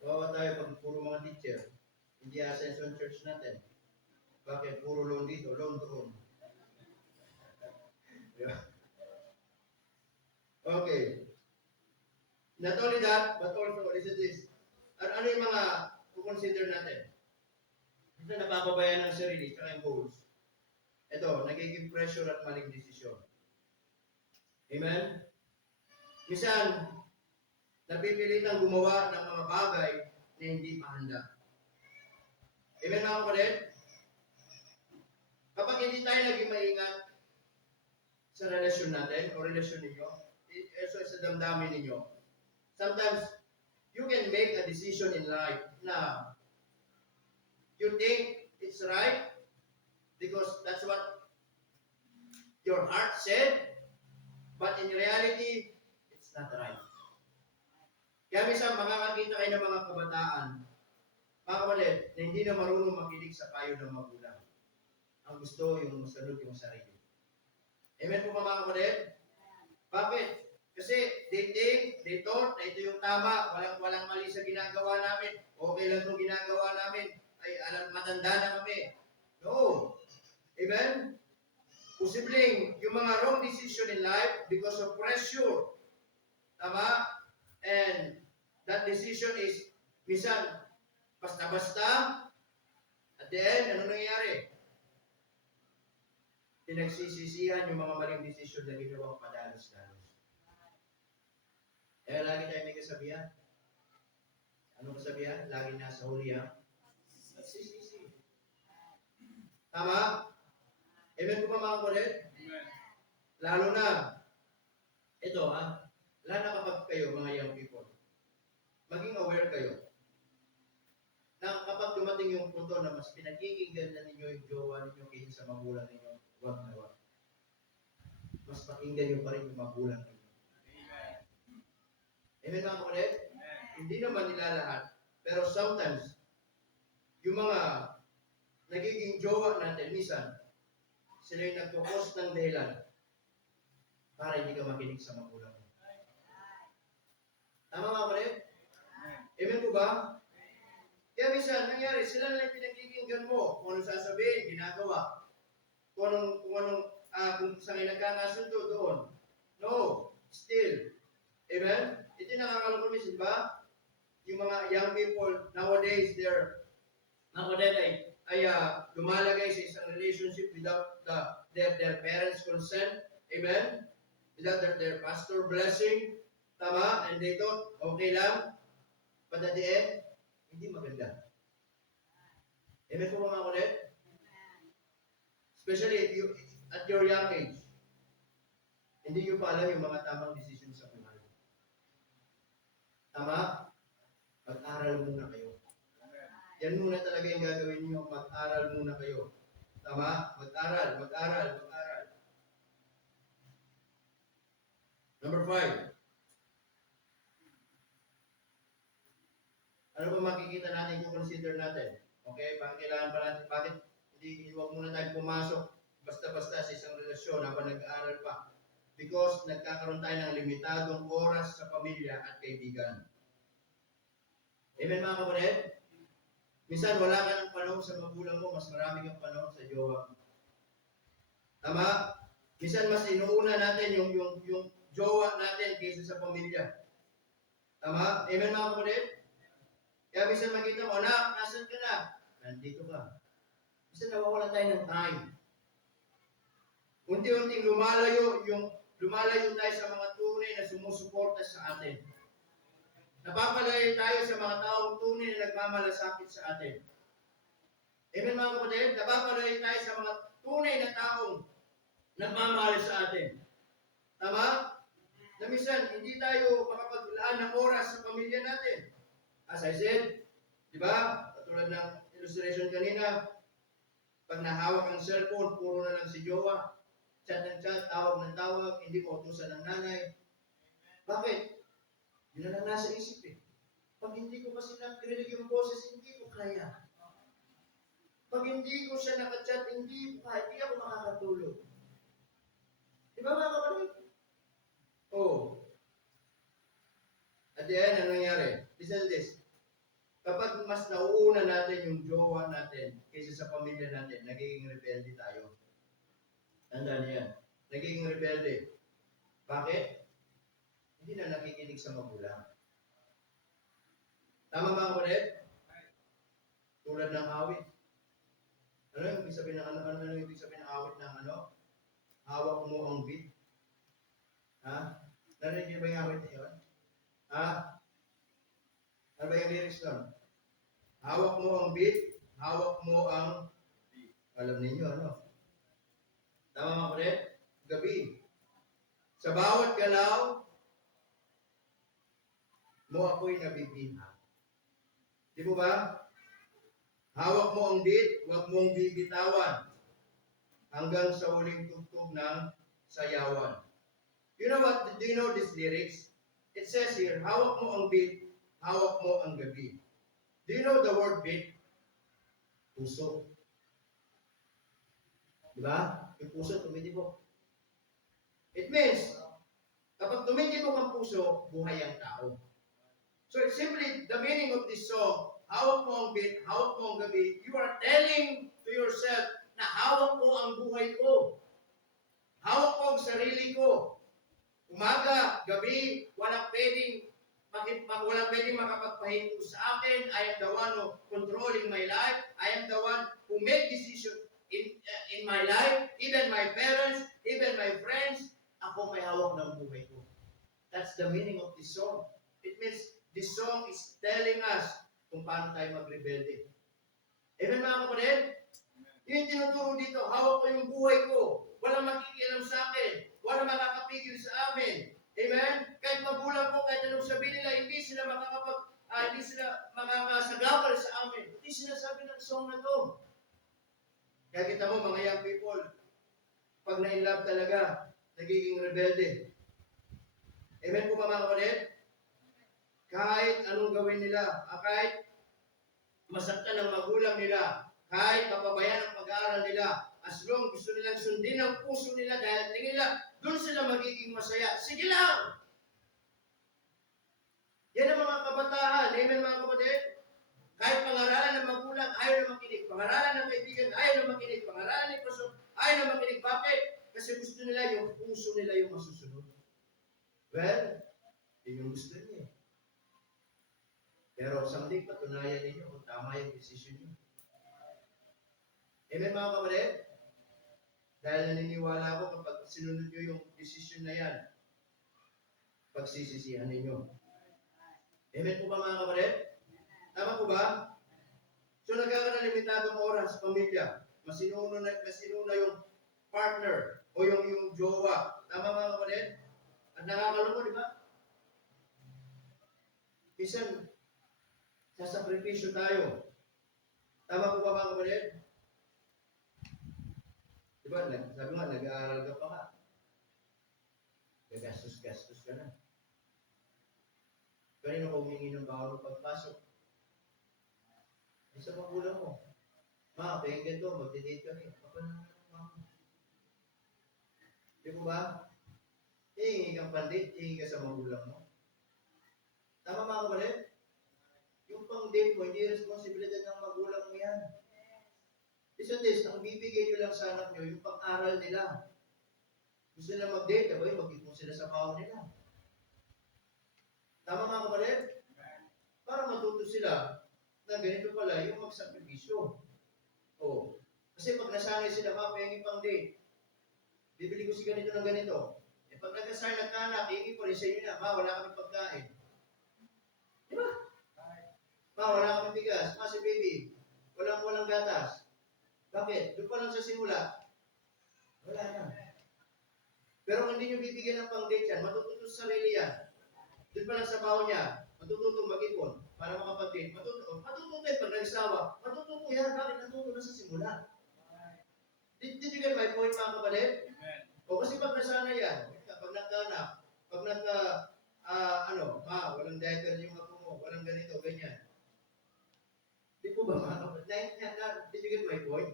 Kawawa tayo pag puro mga teacher. Hindi Ascension Church natin. Bakit? Puro loan dito, loan doon. Diba? Okay. Not only that, but also, listen to this. Ano yung mga consider natin? Ito napapabayaan ng sarili, tsaka yung goals. Ito, nagiging pressure at maling desisyon. Amen? Minsan, napipilitang gumawa ng mga bagay na hindi pa handa. Amen mga kapatid? Kapag hindi tayo naging maingat sa relasyon natin o relasyon ninyo, sa damdamin ninyo, sometimes you can make a decision in life na you think it's right because that's what your heart said, but in reality, it's not right. Kaya minsan makakakita kayo ng mga kabataan, mga kapatid, na hindi na marunong makinig sa payo ng magulang. Ang gusto, yung masunod yung sarili. Amen po mga kapatid? Bakit? Kasi they thought na ito yung tama, walang mali sa ginagawa namin, okay lang itong ginagawa namin, ay matanda na kami. No. Amen? Posibleng yung mga wrong decision in life because of pressure. Tama? And that decision is minsan basta-basta. At the end, ano nangyayari? Pinagsisisihan yung mga maling decision na ginawang padalos-dalos. Kaya lagi tayo may kasabihan. Anong kasabihan? Lagi nasa huli ha? Sisi. Tama? Amen po ba mga kulit? Amen. Lalo na, ito ha, lalo na kapag kayo, mga young people, maging aware kayo na kapag dumating yung punto na mas pinakikinggan na ninyo yung jowa ninyo kaysa sa magulang ninyo, wag na wag. Mas pakinggan nyo pa rin yung magulang ninyo. Amen. Amen mga kulit? Amen. Hindi naman nila lahat, pero sometimes, yung mga nagiging jowa natin, minsan, sila yung nagpo-post ng dahilan para hindi ka makinig sa magulang mo. Tama mga kulit? Amen po ba? Kaya minsan, nangyari, sila na yung pinakikinggan mo. Kung anong sasabihin, ginagawa. Kung saan kayo nagkakasundo doon. No, still. Amen? Ito yung nakakalungkot, di ba? Yung mga young people, nowadays, ay lumalagay sa isang relationship without their parents' consent. Amen? Without their pastor blessing. Tama? And they thought, okay lang. But at the end, hindi maganda. Amen po mga kulit? Especially if you, at your young age, hindi nyo pa alam yung mga tamang decision sa buhay. Tama? Mag-aral muna kayo. Yan muna talaga yung gagawin nyo. Mag-aral muna kayo. Tama? Mag-aral. Number 5. Ano ba makikita natin kung consider natin? Okay? Bakit huwag muna tayo pumasok basta-basta sa isang relasyon habang nag-aaral pa? Because nagkakaroon tayo ng limitadong oras sa pamilya at kaibigan. Amen mga kapatid? Minsan wala ka ng panahon sa magulang mo, mas marami kang panahon sa jowa. Tama? Minsan mas inuuna natin yung jowa natin kaysa sa pamilya. Tama? Amen mga kapatid? Kaya bisan makita mo, anak, nasan ka na? Nandito ka. Bisan nawawala tayo ng time. Unti-unting lumalayo tayo sa mga tunay na sumusuporta sa atin. Napapalayo tayo sa mga taong tunay na nagmamalasakit sa atin. Amen mga kapatid? Napapalayo tayo sa mga tunay na taong nagmamahal sa atin. Tama? Na minsan, hindi tayo makapaglaan ng oras sa pamilya natin. As I said, di ba? Katulad ng illustration kanina, pag nahawak ang cellphone, puro na lang si jowa. Chat ng chat, tawag ng tawag, hindi mo utusan ng nanay. Bakit? Yun na lang nasa isip eh. Pag hindi ko kasi nakirinig yung boses, hindi ko kaya. Pag hindi ko siya nakachat, hindi ako makakatulog. Di ba mga kapatid? Oh. At the end, ano nangyari? Listen to this. Kapag mas nauuna natin yung jowa natin kaysa sa pamilya natin, nagiging rebelde tayo. Tandaan niya. Nagiging rebelde. Bakit? Hindi na nakikinig sa magulang. Tama ba kapatid? Tulad ng awit. Ano yung ibig sabihin ng ano yung ibig sabihin ng awit ng ano? Hawak mo ang beat. Ha? Narinig niyo ba yung awit niyo? Ha? Ano ba yung lyrics doon? Hawak mo ang beat, hawak mo ang alam ninyo ano? Tama mga kapatid? Gabi. Sa bawat galaw mo ako'y nabibinha. Di mo ba? Hawak mo ang beat, huwag mong bibitawan hanggang sa huling tugtog ng sayawan. You know what? Do you know these lyrics? It says here, hawak mo ang beat, hawak mo ang gabi. Do you know the word beat? Puso. Diba? Yung puso, tumitibok. It means, kapag tumitibok ang puso, buhay ang tao. So it's simply the meaning of this song, hawak mo ang beat, hawak mo ang gabi. You are telling to yourself na hawak ko ang buhay ko. Hawak ko ang sarili ko. Umaga, gabi, walang pwedeng makapagpahinto sa akin. I am the one who controlling my life. I am the one who make decision in my life. Even my parents, even my friends, ako may hawak ng buhay ko. That's the meaning of this song. It means this song is telling us kung paano tayo magrebelde. Amen mga kapatid? Yung tinuturo dito, hawak ko yung buhay ko. Walang makikialam sa akin. Walang makakapigil sa amin. Amen? Kahit magulang ko, kahit anong sabihin nila, hindi sila makakasagabal sa amin. Hindi sinasabi ng song na to. Kaya kita mo, mga young people, pag na-inlove talaga, nagiging rebelde. Amen po ba mga kapatid? Kahit anong gawin nila, kahit masaktan ng magulang nila, kahit mapabayaan ang pag-aaral nila, as long gusto nilang sundin ang puso nila dahil tingin nila, doon sila magiging masaya. Sige lang! Yan ang mga kabataan. Amen mga kapatid? Kahit pangaralan ng magulang, ayaw na makinig. Pangaralan ng kaibigan, ayaw na makinig. Pangaralan ng pastor, ayaw na makinig. Bakit? Kasi gusto nila yung puso nila yung masusunod. Well, yun yung gusto niya. Pero someday, patunayan ninyo kung tama yung decision niyo. Amen mga kapatid? Dahil naniniwala ako kapag sinunod niyo yung decision na yan, pagsisisihan ninyo. Amen po ba mga kapatid? Tama po ba? So nagkakaroon ng limitadong oras, pamilya. Masinuna yung partner o yung jowa. Tama mga kapatid? At nakakalungkot, di ba? Minsan, sasakripisyo tayo. Tama po ba mga kapatid? Diba, sabi nga, nag-aaral ka pa nga. Gagastos-gastos ka na. Kanino ka humingi ng bawal pagpasok? Isa magulang mo. Ma, pahing ganito, magdidate kami. Apa naman ang mama? Di mo ba? Hihingi kang pandit, hihingi ka sa magulang mo. Tama mga kapatid? Yung pang-date mo, hindi responsibilidad ng magulang mo yan. Listen this, ang bibigay nyo lang sa anak nyo, yung pang-aral nila. Gusto nila mag-date, abay, mag-ipon sila sa baon nila. Tama mga kapatid? Para matuto sila na ganito pala yung magsakripisyo. Oh. Kasi pag nasanay sila, pahingi pang date. Bibili ko si ganito ng ganito. Eh pag nagkasal, nagkaanak, hingi ko rin sa inyo na, wala kami pagkain. Di ba? Wala kami bigas. Si baby, walang gatas. Bakit? Doon pa lang sa simula, wala na. Pero kung hindi nyo bibigyan ng pang-date yan, matututo sa sarili yan. Doon pa lang sa baon niya, matututo mag-ipon para makapag-date. Matututo yan pag nagsawa. Matututo yan. Bakit natuto na sa simula? Did you get my point, mga kapatid? O kasi pag nasanay yan, pag nagkaanak, pag walang diaper yung ako mo, walang ganito, ganyan. Di po ba mga kapatid? Did you get my point?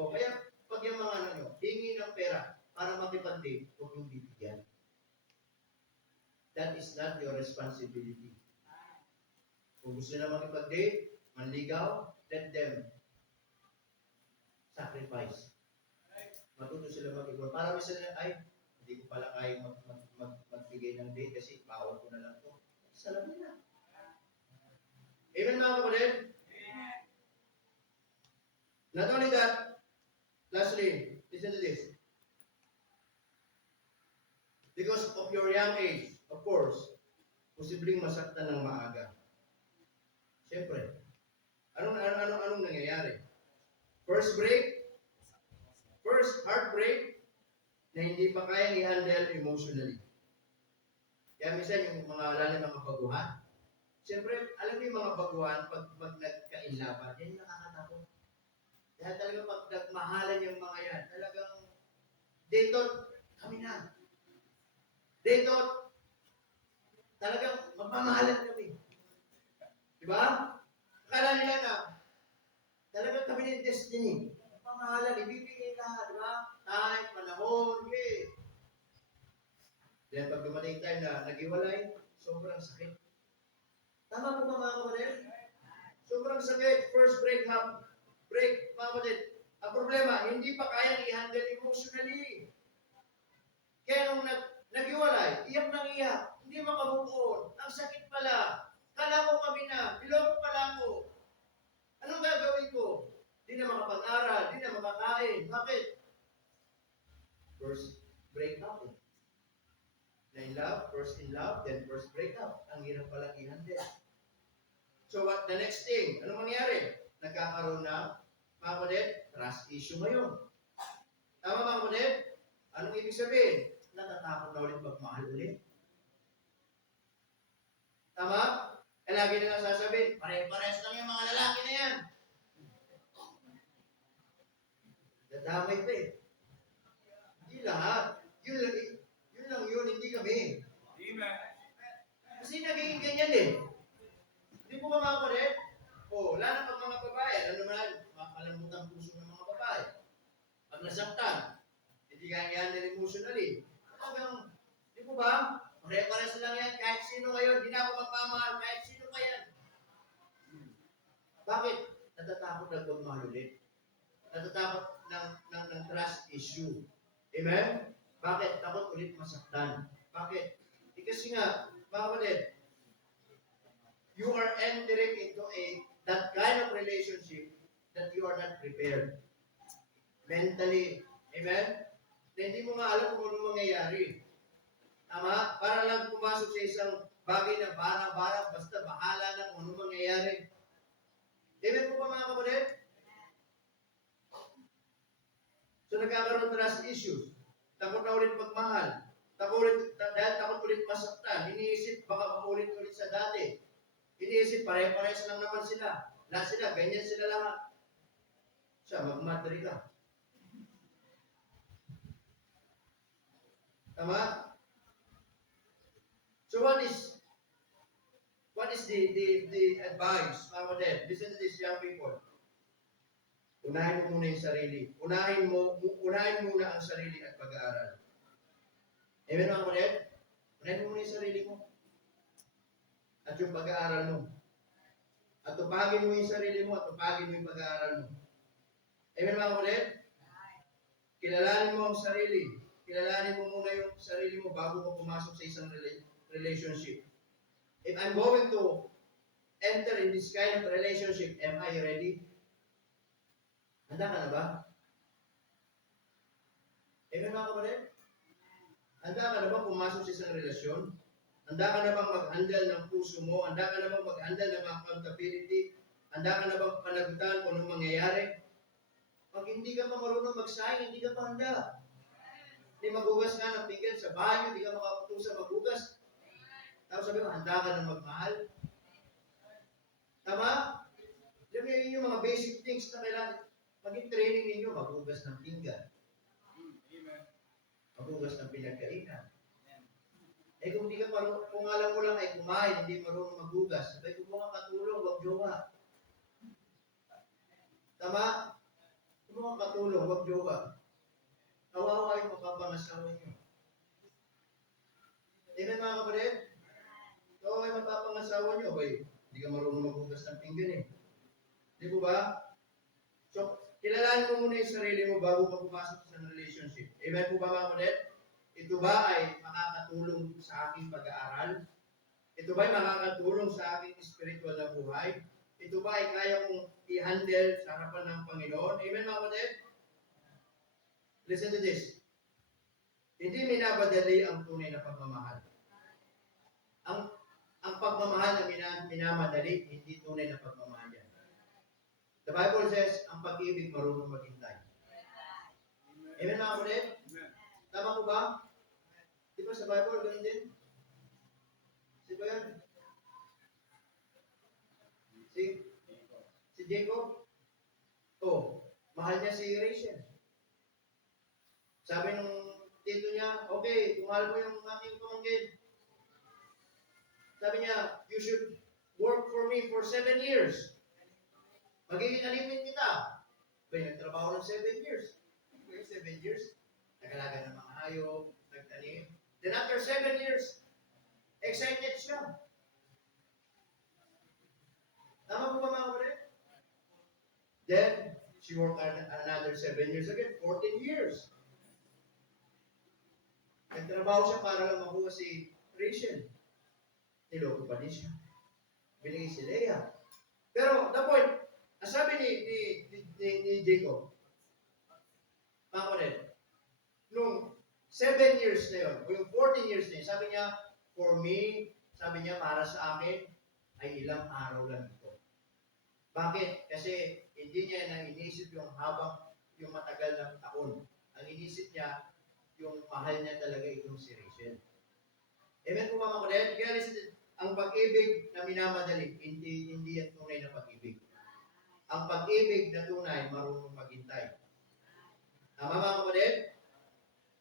O kaya, pag yung mga hingi ng pera para makipag-date, huwag yung bibigyan. That is not your responsibility. Kung gusto nila makipag-date, manligaw, let them sacrifice. Matuto sila mag-ipon. Para may sila, hindi ko pala kaya magbigay ng date kasi bawal ko na lang ito. Salamat na. Amen mga kapatid? Not only that, lastly, listen to this. Because of your young age, of course, posibleng masaktan ng maaga. Siyempre, anong nangyayari? First heartbreak na hindi pa kayang i-handle emotionally. Kaya minsan yung mga baguhan, siyempre, alam mo yung mga baguhan, pag nagka-inlaban, yan yung nakakatakot. Kaya talaga pag nagmahalan yung mga yan, talagang, dito, kami na. Dito, talagang magmamahalan kami. Diba? Akala nila na, talagang kami ng destiny. Magmamahalan, ibibigay lahat, diba? Time, panahon, okay. Then pag dumating time na naghiwalay, sobrang sakit. Tama po ba mga kapatid? Sobrang sakit. First break, mga kapatid. Ang problema, hindi pa kayang i-handle emotionally. Kaya nung naghiwalay, iyak nang iyak, hindi makabubuon. Ang sakit pala. Kala ko kami na, bilog pala ako. Anong gagawin ko? Di na makapag-aral, di na makakain. Bakit? First breakup. First in love, then first breakup. Ang hirap pala i-handle. So what the next thing? Anong mangyari? Nagkakaroon na, mga kapatid, trust issue ngayon. Tama mga kapatid? Anong ibig sabihin? Natatakot na ulit magmahal ulit. Tama? Eh lagi na lang sasabihin, pare-pares lang yung mga lalaki na yan. Dadamay pa eh. Hindi lahat. Yun lang yun, hindi kami. Amen. Kasi nagiging ganyan eh. Hindi po ba mga kapatid? Lalo pag mga babae, ano naman, makalambot ang puso ng mga babae. Pag nasaktan, hindi kaya i-handle emotionally. Talagang, di po ba? Pare-pares lang yan, kahit sino ngayon, hindi na ako magpamahal, kahit sino pa yan. Bakit? Natatakot na magmahal ulit. Natatakot ng trust issue. Amen? Bakit? Takot ulit masaktan. Bakit? Kasi nga, mga kapatid, you are entering into that kind of relationship that you are not prepared. Mentally. Amen? Na hindi mo nga alam kung anong mangyayari. Tama? Para lang pumasok sa isang bagay na bara-bara, basta bahala na kung anong mangyayari. Amen po ba mga kapatid? So nagkakaroon trust issues. Takot na ulit magmahal. Takot ulit masaktan. Iniisip baka maulit-ulit sa dati. Iniisip pare-pares lang naman sila. Lahat sila, ganyan sila lahat. Siya, magmadri ka. Tama? So what is the advice, mga kapatid? Listen to this, young people. Unahin mo muna yung sarili. Unahin muna ang sarili at pag-aaral. Amen mga kapatid? Unahin mo muna yung sarili mo. At yung pag-aaral mo. At tupagin mo yung sarili mo at tupagin mo yung pag-aaral mo. Amen mga kapatid? Kilalanin mo ang sarili. kilalanin mo muna yung sarili mo bago ka pumasok sa isang relationship. If I'm going to enter in this kind of relationship, am I ready? Handa ka na ba? Amen mga kapatid? Handa ka na ba pumasok sa isang relasyon? Handa ka na bang mag-handle ng puso mo? Handa ka na bang mag-handle ng accountability? Handa ka na bang panagutan kung anong mangyayari? Pag hindi ka pa marunong mag-sign, hindi ka pa handa. Hindi magugas ka ng pinggan sa banyo, hindi ka makaputusan magugas. Tapos sabi mo, handa ka na magmahal. Tama? Alam niyo, yun yung mga basic things na kailangan. Maging training ninyo, magugas ng pinggan. Amen. Magugas ng pinagkainan. Eh kung di ka marunong, kung alam mo lang ay kumain, hindi marunong magugas, sabay kumuha ka katulong, wag jowa. Tama? Kumuha ka katulong, wag jowa. Kawawa yung mapapangasawa niyo. Amen mga kapatid? Kawawa yung mapapangasawa niyo, bay, hindi ka marunong magugas ng pinggan eh. Di po ba? So, kilalanin mo muna yung sarili mo bago ka pumasok sa relationship. Amen po ba mga kapatid? Ito ba ay makakatulong sa aking pag-aaral? Ito ba ay makakatulong sa aking spiritual na buhay? Ito ba ay kaya kong i-handle sa harapan ng Panginoon? Amen mga kapatid? Listen to this. Hindi minabadali ang tunay na pagmamahal. Ang pagmamahal na minamadali, hindi tunay na pagmamahal yan. The Bible says, ang pag-ibig marunong maghintay. Amen mga kapatid? Amen. Tama ko ba? Di ba sa Bible, ganun din? Si ba yan? Si Jacob? Oh, mahal niya si Rachel. Sabi nung tito niya, okay, kung mahal mo yung aking pamangkin. Sabi niya, you should work for me for 7 years. Magiging alipin kita. Bay, nagtrabaho ng 7 years. Okay, 7 years. Nagalaga ng mga hayop, nagtanim. Then after 7 years, excited siya. Tama po ba mga kapatid? Then, she worked another 7 years again, 14 years. Nagtrabaho siya para lang makuha si Rachel. Niloko pa din siya. Binigay si Leah. Pero, the point, ang sabi ni Jacob, mga kapatid, nung 7 years na yun, o yung 14 years na yun, sabi niya, for me, sabi niya, para sa akin, ay ilang araw lang ito. Bakit? Kasi hindi niya nang iniisip yung yung matagal ng taon. Ang iniisip niya, yung mahal niya talaga itong si Rachel. Amen po mga kapatid? Kaya listen, ang pag-ibig na minamadali, hindi yan tunay na pag-ibig. Ang pag-ibig na tunay, marunong maghintay. Tama mga kapatid?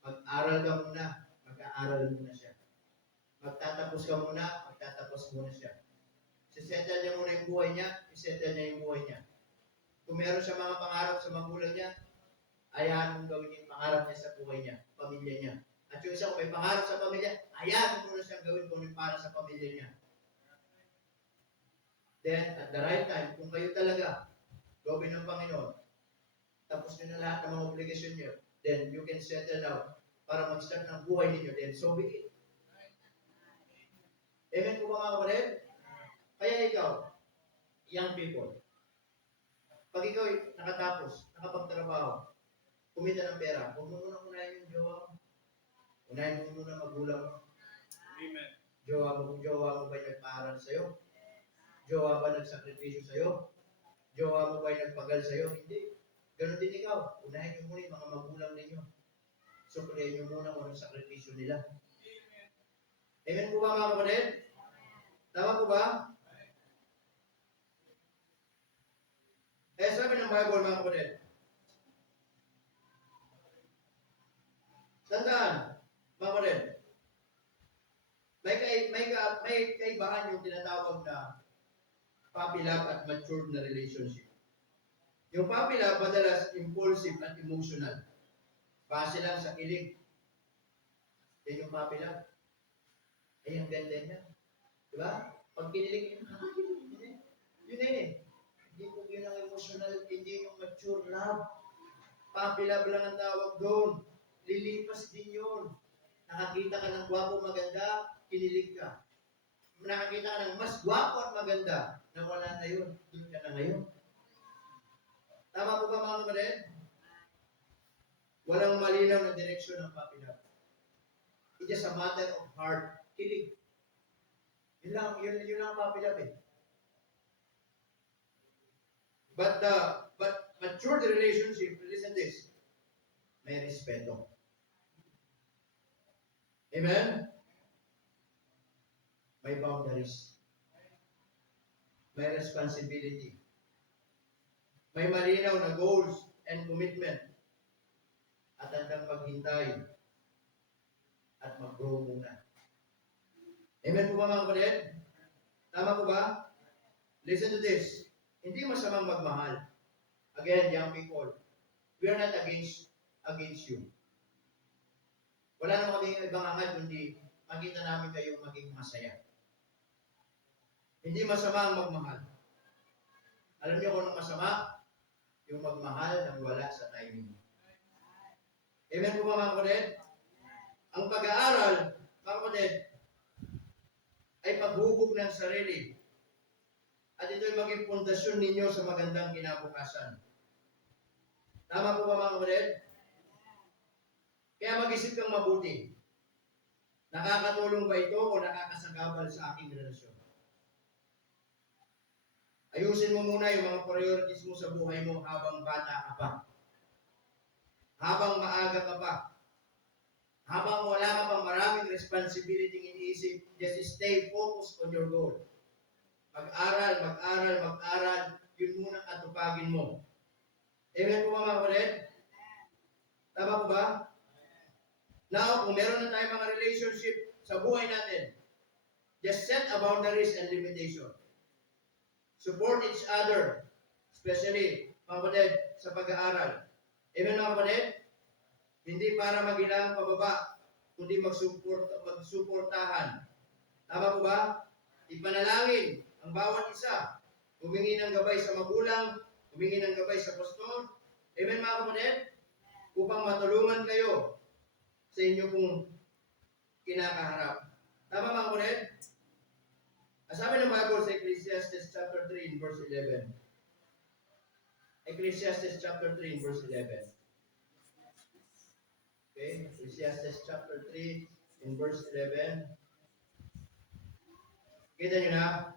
Mag-aral ka muna. Mag-aaral muna siya. Magtatapos ka muna. Magtatapos muna siya. Sisettle niya muna yung buhay niya. Isettle niya yung buhay niya. Kung meron siya mga pangarap sa magulang niya, ayahan mong gawin yung pangarap niya sa buhay niya, pamilya niya. At yung isa kung may pangarap sa pamilya, ayahan mo muna siyang gawin kung yung para sa pamilya niya. Then, at the right time, kung kayo talaga gawin ng Panginoon, tapos nyo na lahat ng mga obligasyon nyo, then you can settle down para mag-start ng buhay ninyo, then so be it. Amen po mga kapatid? Kaya ikaw, young people, pag ikaw nakatapos, nakapagtrabaho, kumita ng pera, huwag mo muna unahin yung jowa mo. Unahin mo muna magulang mo. Amen. Jowa mo ba nagpaaral sa'yo? Jowa ba nagsakripisyo sa'yo? Jowa mo ba nagpagal sa'yo? Hindi. Ganon din ikaw. Unahin nyo muna yung mga magulang ninyo. Suklayin nyo muna kung anong sakripisyo nila. Amen po ba mga kapatid? Tama po ba? Sabi ng Bible mga kapatid, tandaan, mga kapatid, may kaibahan yung tinatawag na puppy love at matured na relationship. Yung puppy love, madalas impulsive at emotional. Base lang sa kilig. Yan yung puppy love. Ay, ang ganda niya. Diba? Pag kinilig, yun na eh. Hindi po yun ang emotional, hindi yung mature love. Puppy love lang ang tawag doon. lilipas din yun. Nakakita ka ng gwapo maganda, kinilig ka. Nakakita ka ng mas gwapo at maganda, na wala na yun. Doon ka na ngayon. Tama po ba mga kapatid? Walang malinaw na direksyon ng puppy love. It's just a matter of heart. Kilig. Yun lang ang puppy love eh. But mature relationship, listen this, may respeto. Amen? May boundaries. May responsibility. May malinaw na goals and commitment. At handang paghintay at mag-grow muna. Amen po ba mga kapatid? Tama po ba? Listen to this. Hindi masamang magmahal. Again, young people, we are not against you. Wala naman kami ibang angad, kundi makita namin kayo maging masaya. Hindi masama ang magmahal. Alam niyo kung anong masama? Yung magmahal nang wala sa timing. Amen po ba mga kapatid? Ang pag-aaral, mga kapatid, ay paghubog ng sarili. At ito ay maging pundasyon ninyo sa magandang kinabukasan. Tama po ba mga kapatid? Kaya mag-isip kang mabuti. Nakakatulong ba ito o nakakasagabal sa aking relasyon? Ayusin mo muna yung mga priorities mo sa buhay mo habang bata ka pa. Habang maaga ka pa. Habang wala ka pang maraming responsibility iniisip, just stay focused on your goal. Mag-aral, yun muna atupagin mo. Amen po mga kapatid? Tama po ba? Now, kung meron na tayong mga relationship sa buhay natin, just set a boundaries and limitation. Support each other, especially, mga kapatid, sa pag-aaral. Amen mga kapatid? Hindi para magilang pababa, kundi magsuportahan. Tama po ba? Ipanalangin ang bawat isa. Humingi ng gabay sa magulang, humingi ng gabay sa pastor. Amen mga kapatid? Upang matulungan kayo sa inyo pong kinakaharap. Tama mga kapatid? Sabi ng Bible sa Ecclesiastes chapter 3 verse 11. Ecclesiastes chapter 3 verse 11. Okay, Ecclesiastes chapter 3 in verse 11. Kita nyo na?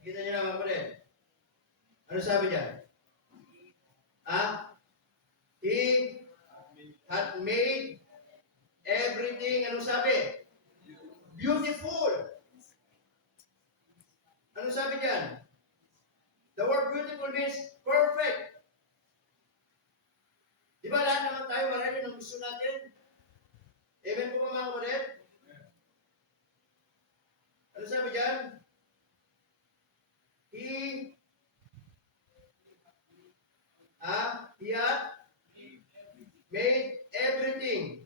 Kita nyo na mga kapatid? Ano sabi niya? He had made everything, ano sabi? Beautiful. Ano sabi diyan? The word beautiful means perfect. Di ba lahat naman tayo marami ng gusto natin? Amen po mga kapatid? Ano sabi diyan? He had made everything.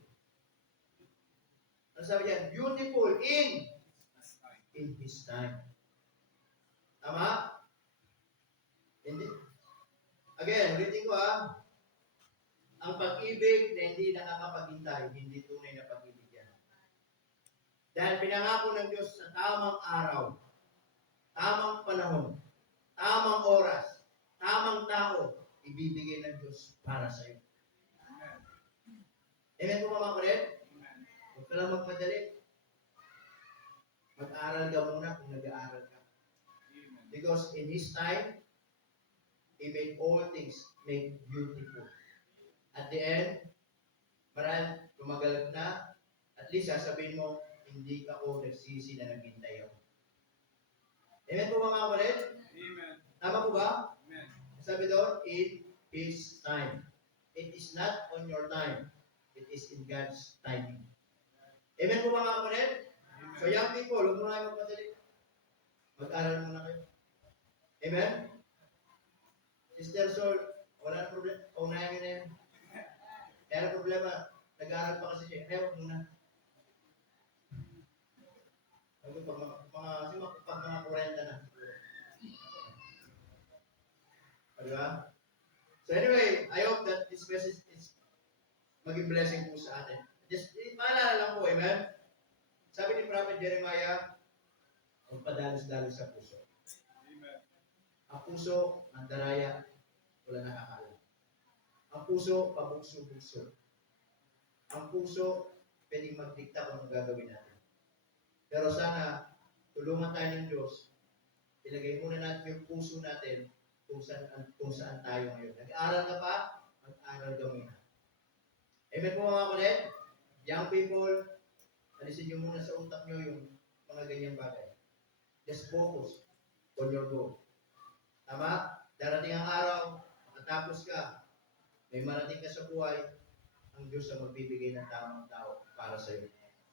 Ano sabi diyan? Beautiful in His time. Tama? Hindi. Again, ulitin ko ang pag-ibig na hindi nakakapaghintay, hindi tunay na pag-ibig yan. Dahil pinangako ng Diyos sa tamang araw, tamang panahon, tamang oras, tamang tao, ibibigay ng Diyos para sa iyo. Amen po mga kapatid? Huwag ka lang magmadali. Mag-aaral ka muna kung nag-aaral ka. Because in His time, He made all things make beautiful. At the end, marahil tumagal na, at least sasabihin mo, hindi ako nagsisi na naghintay ako. Amen po mga kapatid? Amen. Tama po ba? Amen. Sabi doon, in His time. It is not on your time. It is in God's timing. Amen po mga kapatid? So young people, huwag mo na magpadali. Mag-aral muna kayo. Amen? Sister Sol, wala na problema. Paunahin nyo na yan. Kaya na problema, nag-aaral pa kasi siya. Kaya huwag muna. Pag mga 40 na. So anyway, I hope that this message is maging blessing po sa atin. Just maalala lang po, amen? Sabi ni Prophet Jeremiah, magpadalos-dalos sa puso. Amen. Ang puso, mandaraya, wala nakakaalam. Ang puso, pabugso-bugso. Ang puso, pwedeng magdikta kung anong gagawin natin. Pero sana, tulungan tayo ng Diyos. Ilagay muna natin yung puso natin kung saan tayo ngayon. Nag-aaral ka pa, mag-aaral ka muna. Amen po mga kulit. Young people, alisin nyo muna sa utak nyo yung mga ganyang bagay. Just focus on your goal. Tama? Darating ang araw, makatapos ka, may marating ka sa buhay, ang Diyos ang magbibigay ng tamang tao para sa iyo.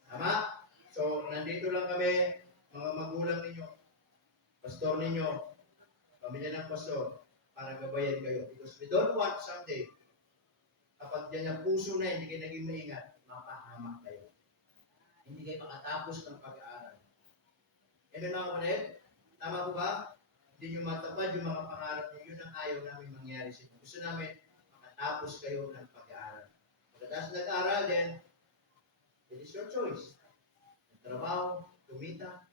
Tama? So, nandito lang kami, mga magulang ninyo, pastor ninyo, pamilya ng pastor, para gabayan kayo. Because we don't want someday, kapag yan ang puso na, hindi kayo naging maingat, mapahamak kayo. Hindi kayo makatapos ng pag-aaral. Amen mga kapatid? Tama po ba? Hindi nyo matapad yung mga pangarap nyo. Yun ang ayaw namin mangyari sa inyo. Gusto namin makatapos kayo ng pag-aaral. Pagkatapos nag-aaral, then, it is your choice. Trabaho, kumita,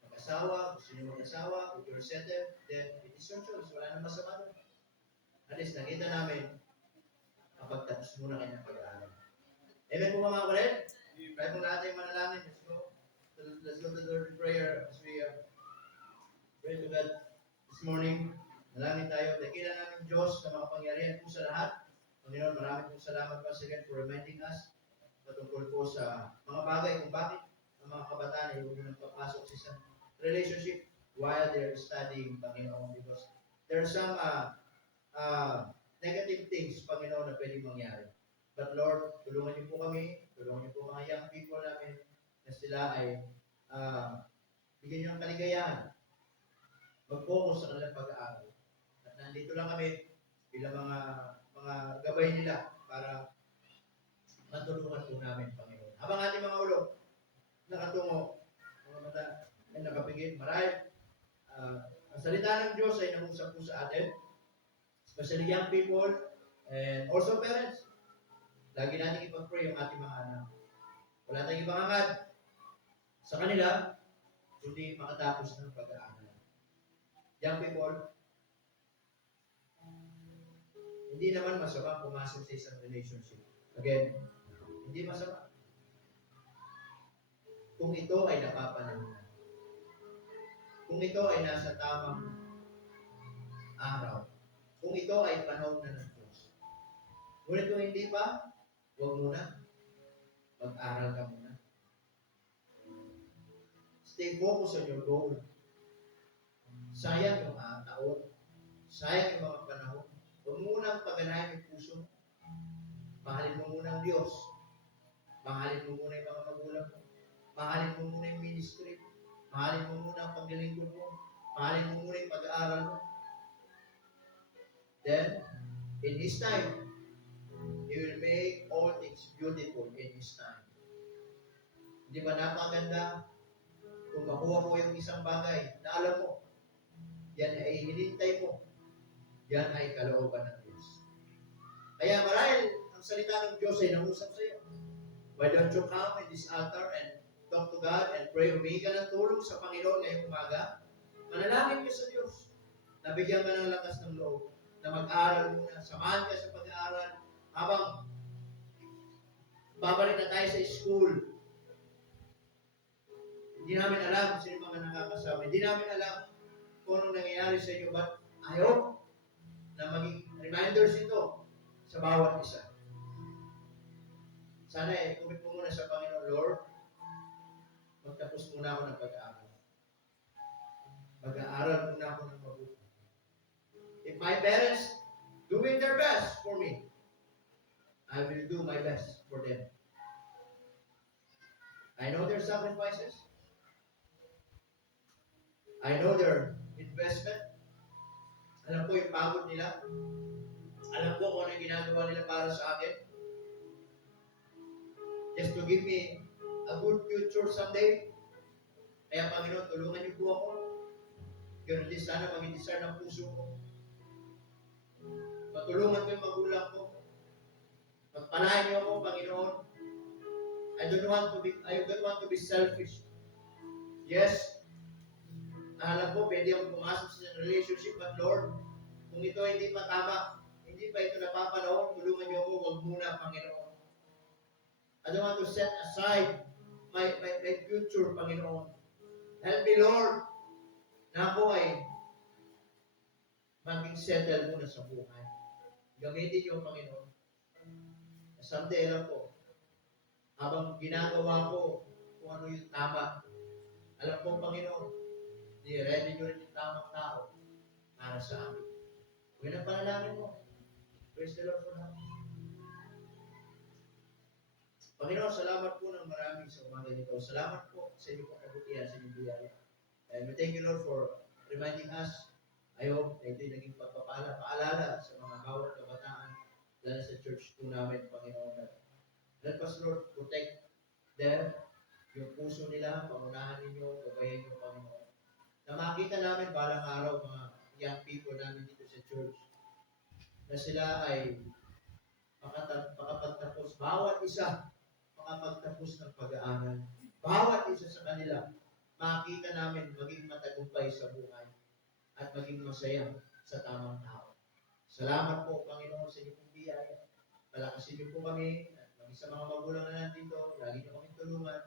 mag-asawa, gusto nyo mag-asawa, if you're settled, then it is your choice. Wala nang masama doon. At least nakita namin kapag tapos muna kayo ng pag-aaral. Amen po mga kapatid? Try mo natin manalangin. Let's go to the Lord in prayer as we pray to God this morning. Nalangin tayo. Dakilan namin Diyos na makapangyarihan po sa lahat. Panginoon, maraming pong salamat once again for reminding us patungkol po sa mga bagay kung bakit ang mga kabataan ay huwag nang papasok sa isang relationship while they're studying, Panginoon, because there are some negative things, Panginoon, na pwedeng mangyari. But Lord, tulungan niyo po kami, tulungan niyo po mga young people namin na sila ay bigyan niyo ng kaligayahan. Mag-focus sa kanilang pag-aaral. At nandito lang kami bilang mga gabay nila para matulungan po namin, Panginoon. Habang ating mga ulo, nakatungo, mga mata ay nakapigil, marahil, ang salita ng Diyos ay nangusap po sa atin, especially young people, and also parents. Lagi natin ipag-pray ang ating mga anak. Wala tayong ibang hangad sa kanila, kundi makatapos ng pag-aaral. Young people, hindi naman masama pumasok sa isang relationship. Again, hindi masama. Kung ito ay napapanalunan. Kung ito ay nasa tamang araw. Kung ito ay panahon na ng Diyos. Ngunit kung hindi pa, huwag muna. Mag-aral ka muna. Stay focused on your goal. Sayang yung mga taon. Sayang yung mga panahon. Huwag muna paganahin yung puso mo. Mahalin mo muna ang Diyos. Mahalin mo muna yung mga magulang mo. Mahalin mo muna yung ministry. Mahalin mo muna ang paglilingkod mo. Mahalin mo muna yung pag-aaral mo. Then, in His time, He will make all things beautiful in His time. Hindi ba napakaganda kung makuha mo yung isang bagay na alam mo, yan ay hinintay mo, yan ay kalooban ng Diyos. Kaya marahil ang salita ng Diyos ay nangusap sa iyo. Why don't you come in this altar and talk to God and pray, humingi ka ng tulong sa Panginoon ngayong umaga? Manalangin ka sa Diyos. Nabigyan ka ng lakas ng loob na mag-aaral muna, samahan ka sa pag-aaral habang babalik na tayo sa school. Hindi namin alam sino mga nakakasama. Hindi namin alam kung anong nangyayari sa inyo, but I hope na maging reminders ito sa bawat isa. Sana i-commit mo muna sa Panginoon, Lord, magtapos muna ako ng pag-aaral. Mag-aaral muna ako ng mabuti. If my parents doing their best for me, I will do my best for them. I know their sacrifices. I know their investment. Alam ko yung pagod nila. Alam ko kung ano yung ginagawa nila para sa akin. Just to give me a good future someday. Kaya Panginoon, tulungan niyo po ako. Ganun din sana maging desire ng puso ko. Patulungan ko yung magulang ko. Pagpalain niyo ako, Panginoon. I don't want to be selfish. Yes, alam ko, pwede akong pumasok sa relationship, but Lord, kung ito hindi pa tama, hindi pa ito napapanahon, tulungan niyo ako, wag muna, Panginoon. I don't want to set aside my future, Panginoon. Help me, Lord, na ako ay maging settle muna sa buhay. Gamitin niyo, Panginoon. Someday lang po, habang ginagawa ko kung ano yung tama, alam ko, Panginoon, ready nyo rin yung tamang tao para sa amin. Huwag ang panalangin mo. Praise the Lord for that. Panginoon, salamat po ng marami sa umaga nito. Salamat po sa inyong kapabutihan, sa inyong biyaya. And we thank you, Lord, for reminding us. I hope na ito'y naging paalala sa mga bawat kabataan, lalo sa church po namin, Panginoon. Let us, Lord, protect them, yung puso nila, pangunahan ninyo, gabayan nyo, Panginoon. Na makita namin balang araw, mga young people namin dito sa church, na sila ay makapagtapos, bawat isa, makapagtapos ng pag-aaral. Bawat isa sa kanila, makita namin maging matagumpay sa buhay at maging masaya sa tamang tao. Salamat po, Panginoon, sa inyong biyaya. Palakasin niyo po kami at maging sa mga magulang na nandito, lagi niyo kami tulungan,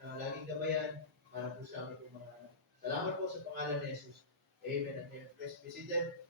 na laging gabayan para po sa amin po mga anak. Salamat po sa pangalan ni Jesus. Amen. At may Christ be seated.